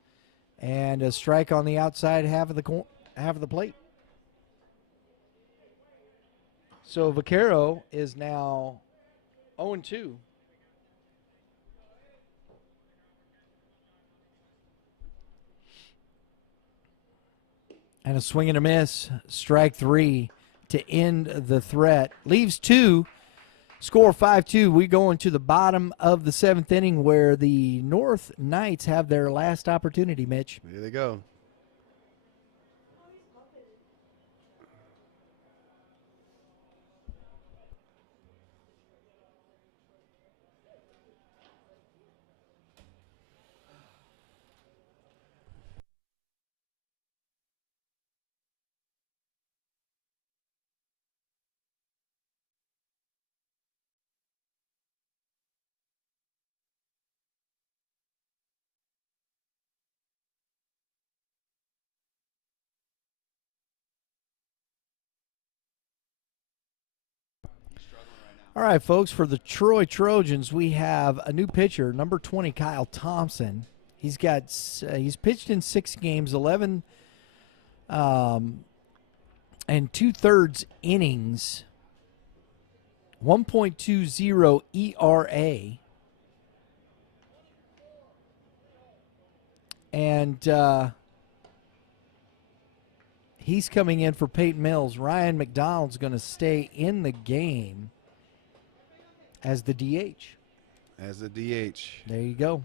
and a strike on the outside half of the plate. So Vaquero is now 0-2. And a swing and a miss, strike 3. to end the threat. Leaves 2. Score 5-2. We go into the bottom of the 7th inning where the North Knights have their last opportunity, Mitch. Here they go. All right, folks, for the Troy Trojans, we have a new pitcher, number 20, Kyle Thompson. He's pitched in 6 games, 11 and 2/3 innings, 1.20 ERA. And he's coming in for Peyton Mills. Ryan McDonald's going to stay in the game as the DH. As the DH. There you go.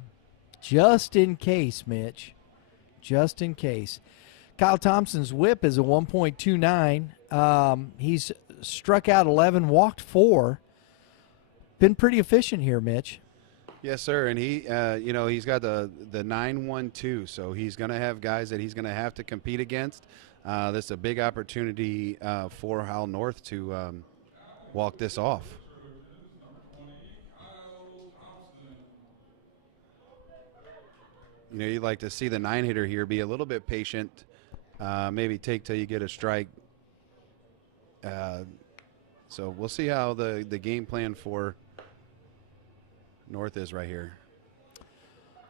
Just in case, Mitch. Just in case. Kyle Thompson's whip is a 1.29. He's struck out 11, walked 4. Been pretty efficient here, Mitch. Yes, sir. And he, he's got the 9-1-2, so he's going to have guys that he's going to have to compete against. This is a big opportunity for Howell North to walk this off. You know, you'd like to see the 9-hitter here be a little bit patient, maybe take till you get a strike. So we'll see how the game plan for North is right here.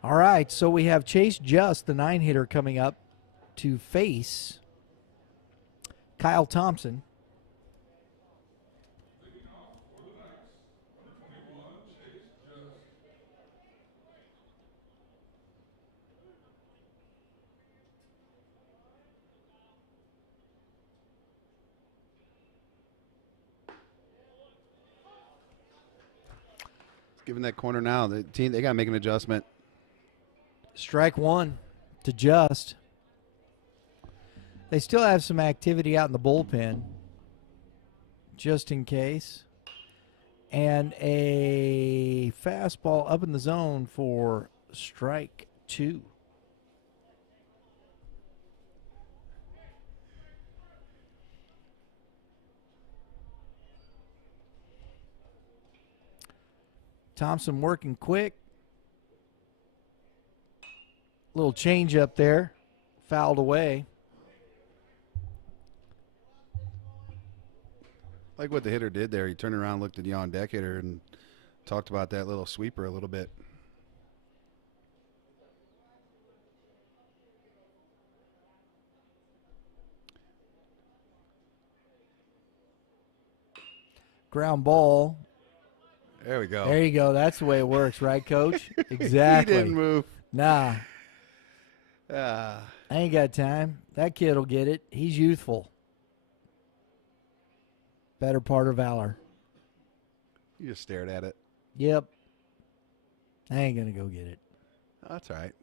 All right, so we have Chase Just, the 9-hitter, coming up to face Kyle Thompson. Given that corner now, the team, they got to make an adjustment. Strike 1 to Just. They still have some activity out in the bullpen, just in case. And a fastball up in the zone for strike 2. Thompson working quick. Little change up there. Fouled away. Like what the hitter did there. He turned around, looked at the on-deck hitter, and talked about that little sweeper a little bit. Ground ball. There we go. There you go. That's the way it works, right, Coach? Exactly. He didn't move. Nah. Ah. I ain't got time. That kid will get it. He's youthful. Better part of valor. You just stared at it. Yep. I ain't going to go get it. That's all right.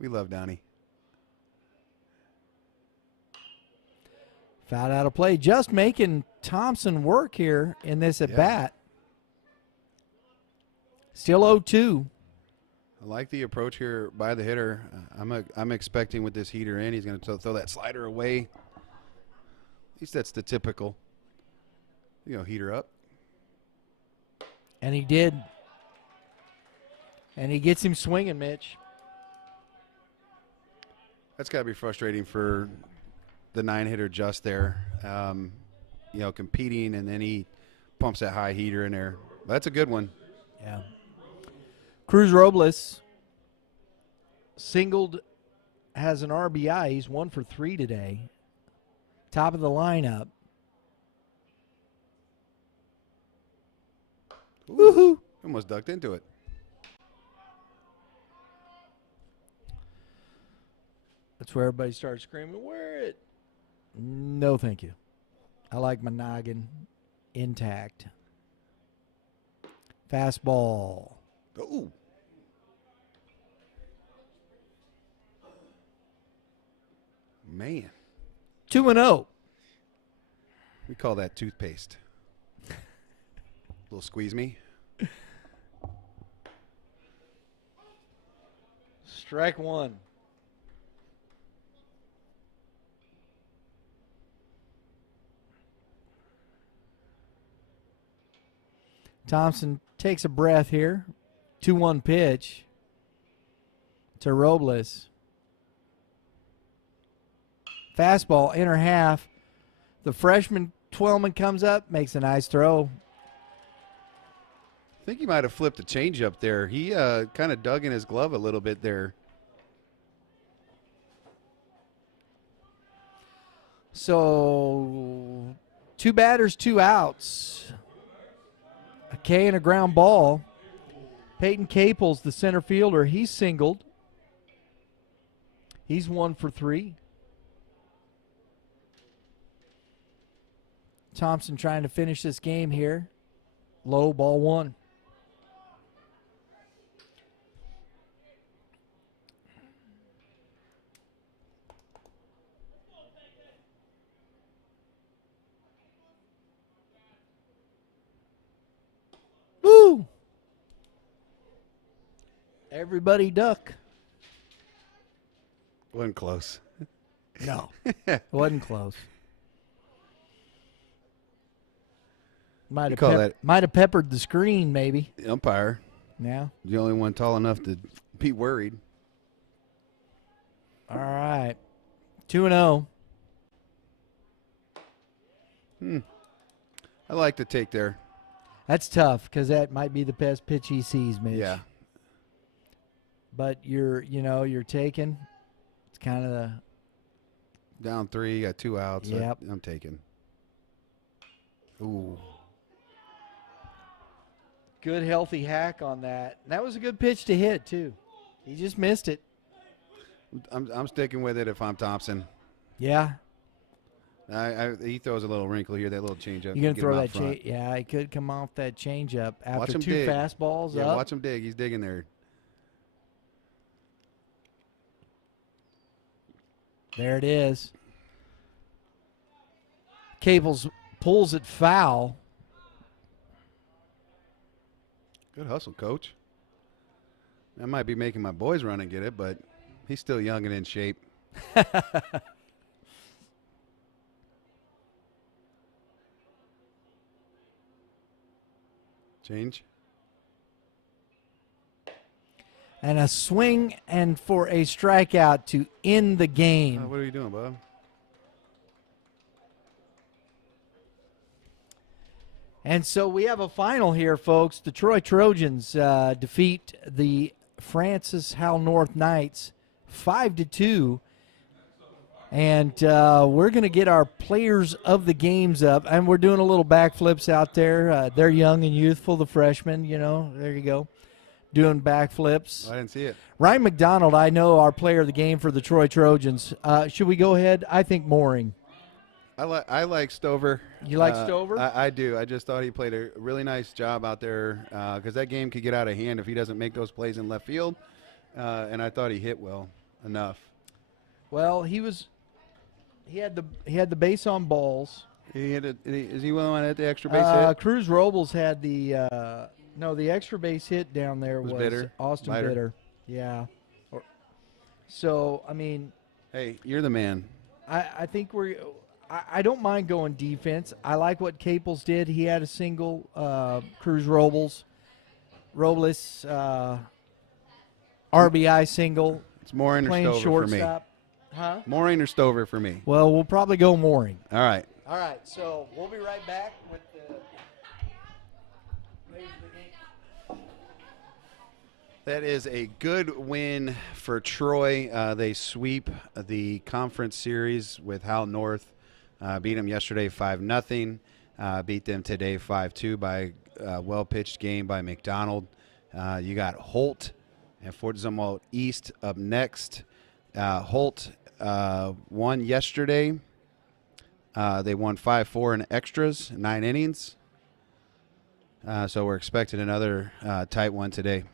We love Downey. Fouled out of play. Just making Thompson work here in this at-bat. Still 0-2. I like the approach here by the hitter. I'm expecting with this heater in, he's going to throw that slider away. At least that's the typical, heater up. And he did. And he gets him swinging, Mitch. That's got to be frustrating for the 9-hitter just there. Competing, and then he pumps that high heater in there. That's a good one. Yeah. Cruz Robles singled, has an RBI. He's 1 for 3 today. Top of the lineup. Woohoo! Almost ducked into it. That's where everybody starts screaming, "Wear it!" No, thank you. I like my noggin intact. Fastball. Ooh. Man, 2-0. we call that toothpaste. Little squeeze me. Strike one. Thompson takes a breath here. 2-1 pitch to Robles. Fastball, inner half. The freshman Twellman comes up, makes a nice throw. I think he might have flipped a changeup there. He kind of dug in his glove a little bit there. So 2 batters, 2 outs. A K and a ground ball. Peyton Caples, the center fielder, he's singled. He's 1 for 3. Thompson trying to finish this game here. Low, ball 1. Woo! Everybody duck. Wasn't close. No, wasn't close. Might call have that- might have peppered the screen, maybe. The umpire, Yeah. the only one tall enough to be worried. All right. 2-0. I like the take there. That's tough because that might be the best pitch he sees, Mitch. Yeah. But you're taking. It's kind of the. Down 3, got 2 outs. Yep. I'm taking. Ooh. Good healthy hack on that. That was a good pitch to hit too. He just missed it. I'm sticking with it if I'm Thompson. Yeah. He throws a little wrinkle here, that little changeup. You're gonna Get throw him out that front. yeah, he could come off that changeup Watch after him 2 dig. fastballs Yeah, up. watch him dig. He's digging there. There it is. Caples pulls it foul. Good hustle, coach. I might be making my boys run and get it, but he's still young and in shape. Change. And a swing and for a strikeout to end the game. What are you doing, bub? And so we have a final here, folks. The Troy Trojans defeat the Francis Howell North Knights 5-2. And we're going to get our players of the games up. And we're doing a little backflips out there. They're young and youthful, the freshmen, There you go. Doing backflips. I didn't see it. Ryan McDonald, I know, our player of the game for the Troy Trojans. Should we go ahead? I think Mooring. I like Stover. You like Stover? I do. I just thought he played a really nice job out there because that game could get out of hand if he doesn't make those plays in left field. And I thought he hit well enough. Well, he had the base on balls. He hit it. Is he willing to hit the extra base hit? Cruz Robles had the the extra base hit down there was Bitter? Austin Bitter? Bitter. Yeah. So I mean, Hey, you're the man. I think I don't mind going defense. I like what Caples did. He had a single. Cruz Robles RBI single. It's Mooring or Playing Stover for me. shortstop. Huh? Mooring or Stover for me. Well, we'll probably go Mooring. All right. All right, so we'll be right back with the. That is a good win for Troy. They sweep the conference series with Howell North. Beat them yesterday 5-0. Beat them today 5-2 by a well-pitched game by McDonald. You got Holt and Fort Zumwalt East up next. Holt won yesterday. They won 5-4 in extras, 9 innings. So we're expecting another tight one today.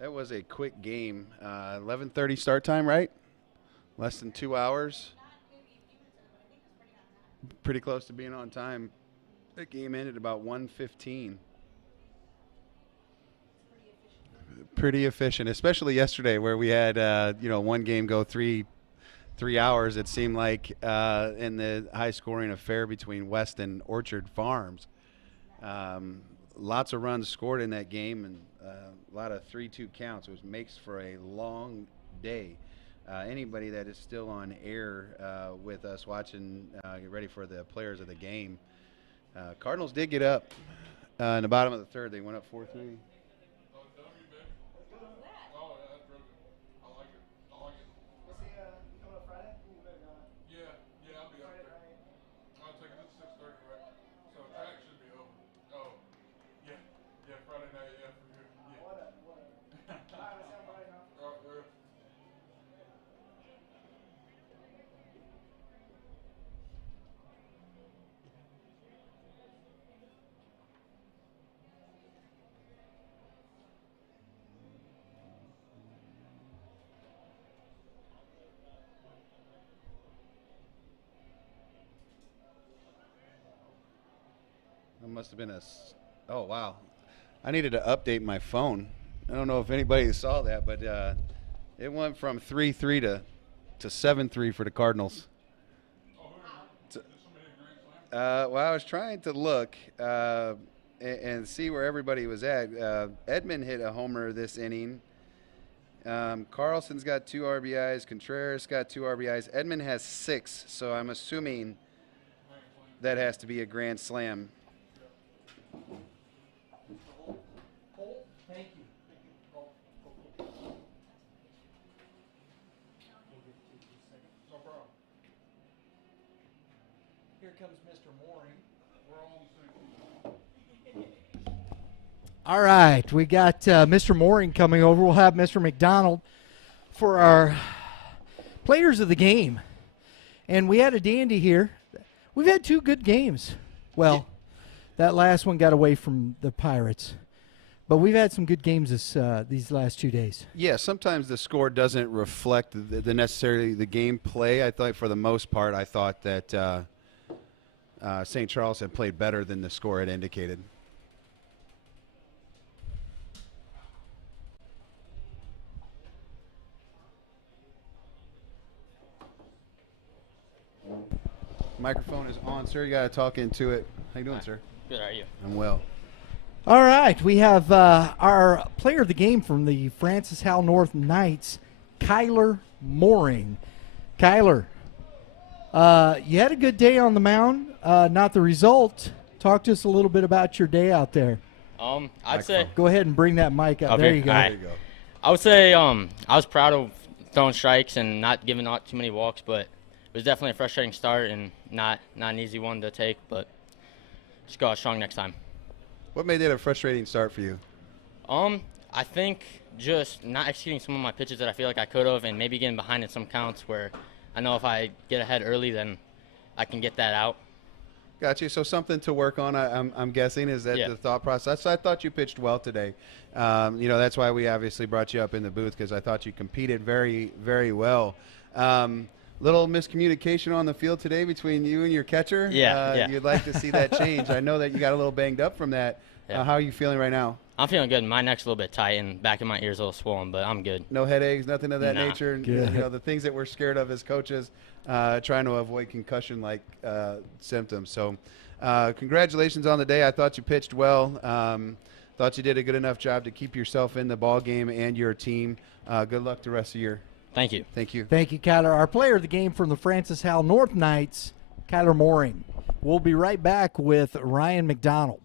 That was a quick game. 11:30 start time, right? Less than 2 hours. Pretty close to being on time. The game ended about 1:15. Pretty efficient, especially yesterday where we had one game go three hours. It seemed like in the high-scoring affair between West and Orchard Farms. Lots of runs scored in that game and a lot of 3-2 counts, which makes for a long day. Anybody that is still on air with us watching, get ready for the players of the game. Cardinals did get up in the bottom of the third. They went up 4-3. That must have been oh, wow. I needed to update my phone. I don't know if anybody saw that, but it went from 3-3 to 7-3 for the Cardinals. Well, I was trying to look and see where everybody was at. Edmund hit a homer this inning. Carlson's got 2 RBIs. Contreras got 2 RBIs. Edmund has 6, so I'm assuming that has to be a grand slam. Thank you. No problem. Here comes Mr. Mooring. We're all on the same team. All right, we got Mr. Mooring coming over. We'll have Mr. McDonald for our players of the game. And we had a dandy here. We've had 2 good games. Well, that last one got away from the Pirates. But we've had some good games these last 2 days. Yeah, sometimes the score doesn't reflect the necessarily the game play. I thought for the most part, I thought that St. Charles had played better than the score had indicated. Microphone is on, sir. You got to talk into it. How you doing, sir? Good, how are you? I'm well. All right, we have our player of the game from the Francis Howell North Knights, Kyler Mooring. Kyler, you had a good day on the mound, not the result. Talk to us a little bit about your day out there. I'd say Go ahead and bring that mic up. Okay, There you go. all right. There you go. I would say I was proud of throwing strikes and not giving out too many walks, but it was definitely a frustrating start and not an easy one to take, but just go out strong next time. What made it a frustrating start for you? I think just not executing some of my pitches that I feel like I could have, and maybe getting behind in some counts where I know if I get ahead early, then I can get that out. Got you. So something to work on, I'm guessing, is that Yeah. the thought process. I thought you pitched well today. That's why we obviously brought you up in the booth, because I thought you competed very, very well. Little miscommunication on the field today between you and your catcher. Yeah. You'd like to see that change. I know that you got a little banged up from that. Yeah. How are you feeling right now? I'm feeling good. My neck's a little bit tight and back of my ear's a little swollen, but I'm good. No headaches, nothing of that Nah. nature. Good. The things that we're scared of as coaches, trying to avoid concussion-like symptoms. So congratulations on the day. I thought you pitched well. Thought you did a good enough job to keep yourself in the ball game and your team. Good luck the rest of the year. Thank you. Thank you. Thank you, Kyler. Our player of the game from the Francis Howell North Knights, Kyler Mooring. We'll be right back with Ryan McDonald.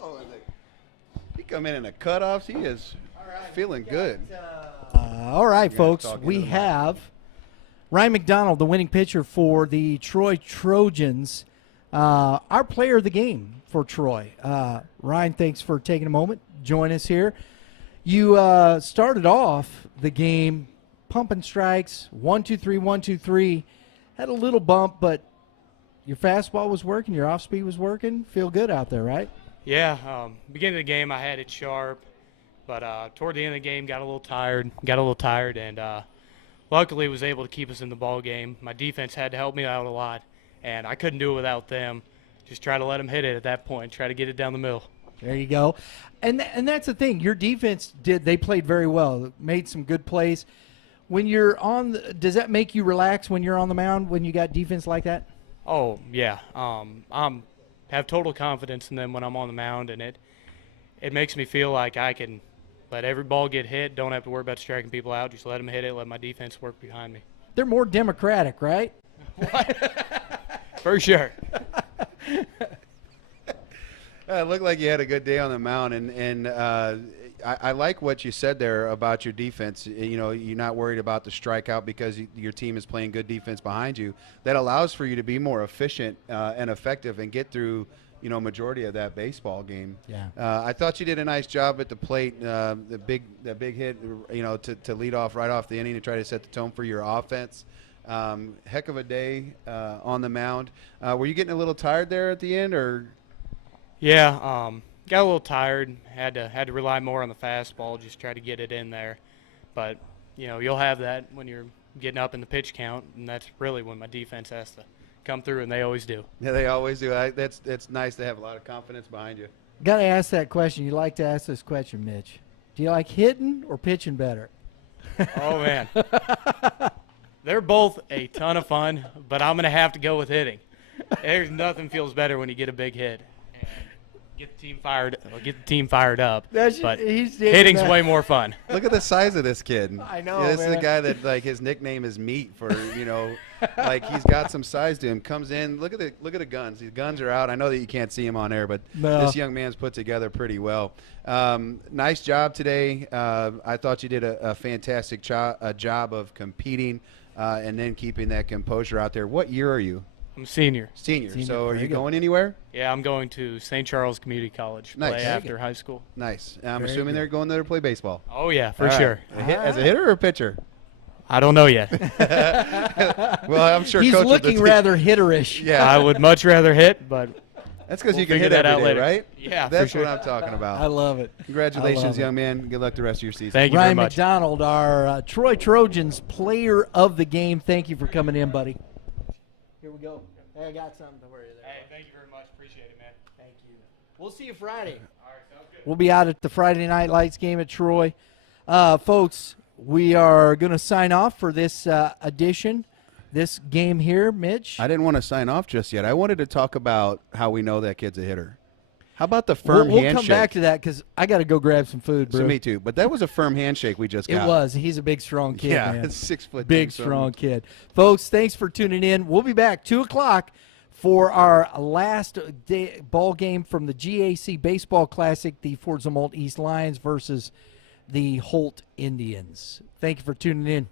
Oh, he come in the cutoffs. He is feeling good. All right, folks, talk into we the mic. have Ryan McDonald, the winning pitcher for the Troy Trojans, our player of the game for Troy. Ryan, thanks for taking a moment. Join us here. You started off the game pumping strikes, 1-2-3, 1-2-3. Had a little bump, but your fastball was working, your off speed was working. Feel good out there, right? Yeah, beginning of the game I had it sharp, but toward the end of the game got a little tired, and luckily was able to keep us in the ball game. My defense had to help me out a lot, and I couldn't do it without them. Just try to let them hit it at that point, try to get it down the middle. There you go. And that's the thing. Your defense they played very well, made some good plays. When you're does that make you relax when you're on the mound when you got defense like that? Oh, yeah. Have total confidence in them when I'm on the mound, and it makes me feel like I can let every ball get hit, don't have to worry about striking people out, just let them hit it, let my defense work behind me. They're more democratic, right? For sure. It looked like you had a good day on the mound, and I like what you said there about your defense. You know, you're not worried about the strikeout because your team is playing good defense behind you. That allows for you to be more efficient and effective and get through, you know, majority of that baseball game. Yeah. I thought you did a nice job at the plate. The big hit, you know, to lead off right off the inning to try to set the tone for your offense. Heck of a day on the mound. Were you getting a little tired there at the end, or? Yeah, got a little tired. Had to rely more on the fastball, just try to get it in there. But you know, you'll have that when you're getting up in the pitch count, and that's really when my defense has to come through, and they always do. Yeah, they always do. It's nice to have a lot of confidence behind you. Got to ask that question. You like to ask this question, Mitch. Do you like hitting or pitching better? Oh man, they're both a ton of fun, but I'm gonna have to go with hitting. There's nothing feels better when you get a big hit. Get the team fired up. But hitting's way more fun. Look at the size of this kid. I know, Yeah, this is man. a guy that, like, his nickname is Meat for, you know, like he's got some size to him. Comes in, look at the guns. These guns are out. I know that you can't see him on air, but No. this young man's put together pretty well. Nice job today. I thought you did a fantastic job of competing and then keeping that composure out there. What year are you? I'm a senior. Senior. Senior, So are very you good. going anywhere? Yeah, I'm going to St. Charles Community College. Nice. Play Very after high school. Nice. I'm Very assuming good. they're going there to play baseball. Oh yeah, for All right. sure. As a hitter or a pitcher? I don't know yet. Well, I'm sure He's Coach will looking just- rather hitterish. Yeah. I would much rather hit, but That's because We'll you can figure hit that every out day, later. right? Yeah, for That's sure. what I'm talking about. I love it. Congratulations, I love young man. Good luck the rest of your season. thank you Ryan very much. McDonald, our Troy Trojans player of the game. Thank you for coming in, buddy. Here we go. Hey, I got something for you there. Hey, thank you very much. Appreciate it, man. Thank you. We'll see you Friday. All right, sounds good. We'll be out at the Friday Night Lights game at Troy. Folks, we are going to sign off for this edition, this game here. Mitch? I didn't want to sign off just yet. I wanted to talk about how we know that kid's a hitter. How about the firm We'll handshake? come back to that because I got to go grab some food, bro. So me too. But that was a firm handshake we just It got. was. He's a big, strong kid, Yeah, man. 6 foot. Big, strong kid. Folks, thanks for tuning in. We'll be back 2 o'clock for our last ball game from the GAC Baseball Classic, the Fort Zumwalt East Lions versus the Holt Indians. Thank you for tuning in.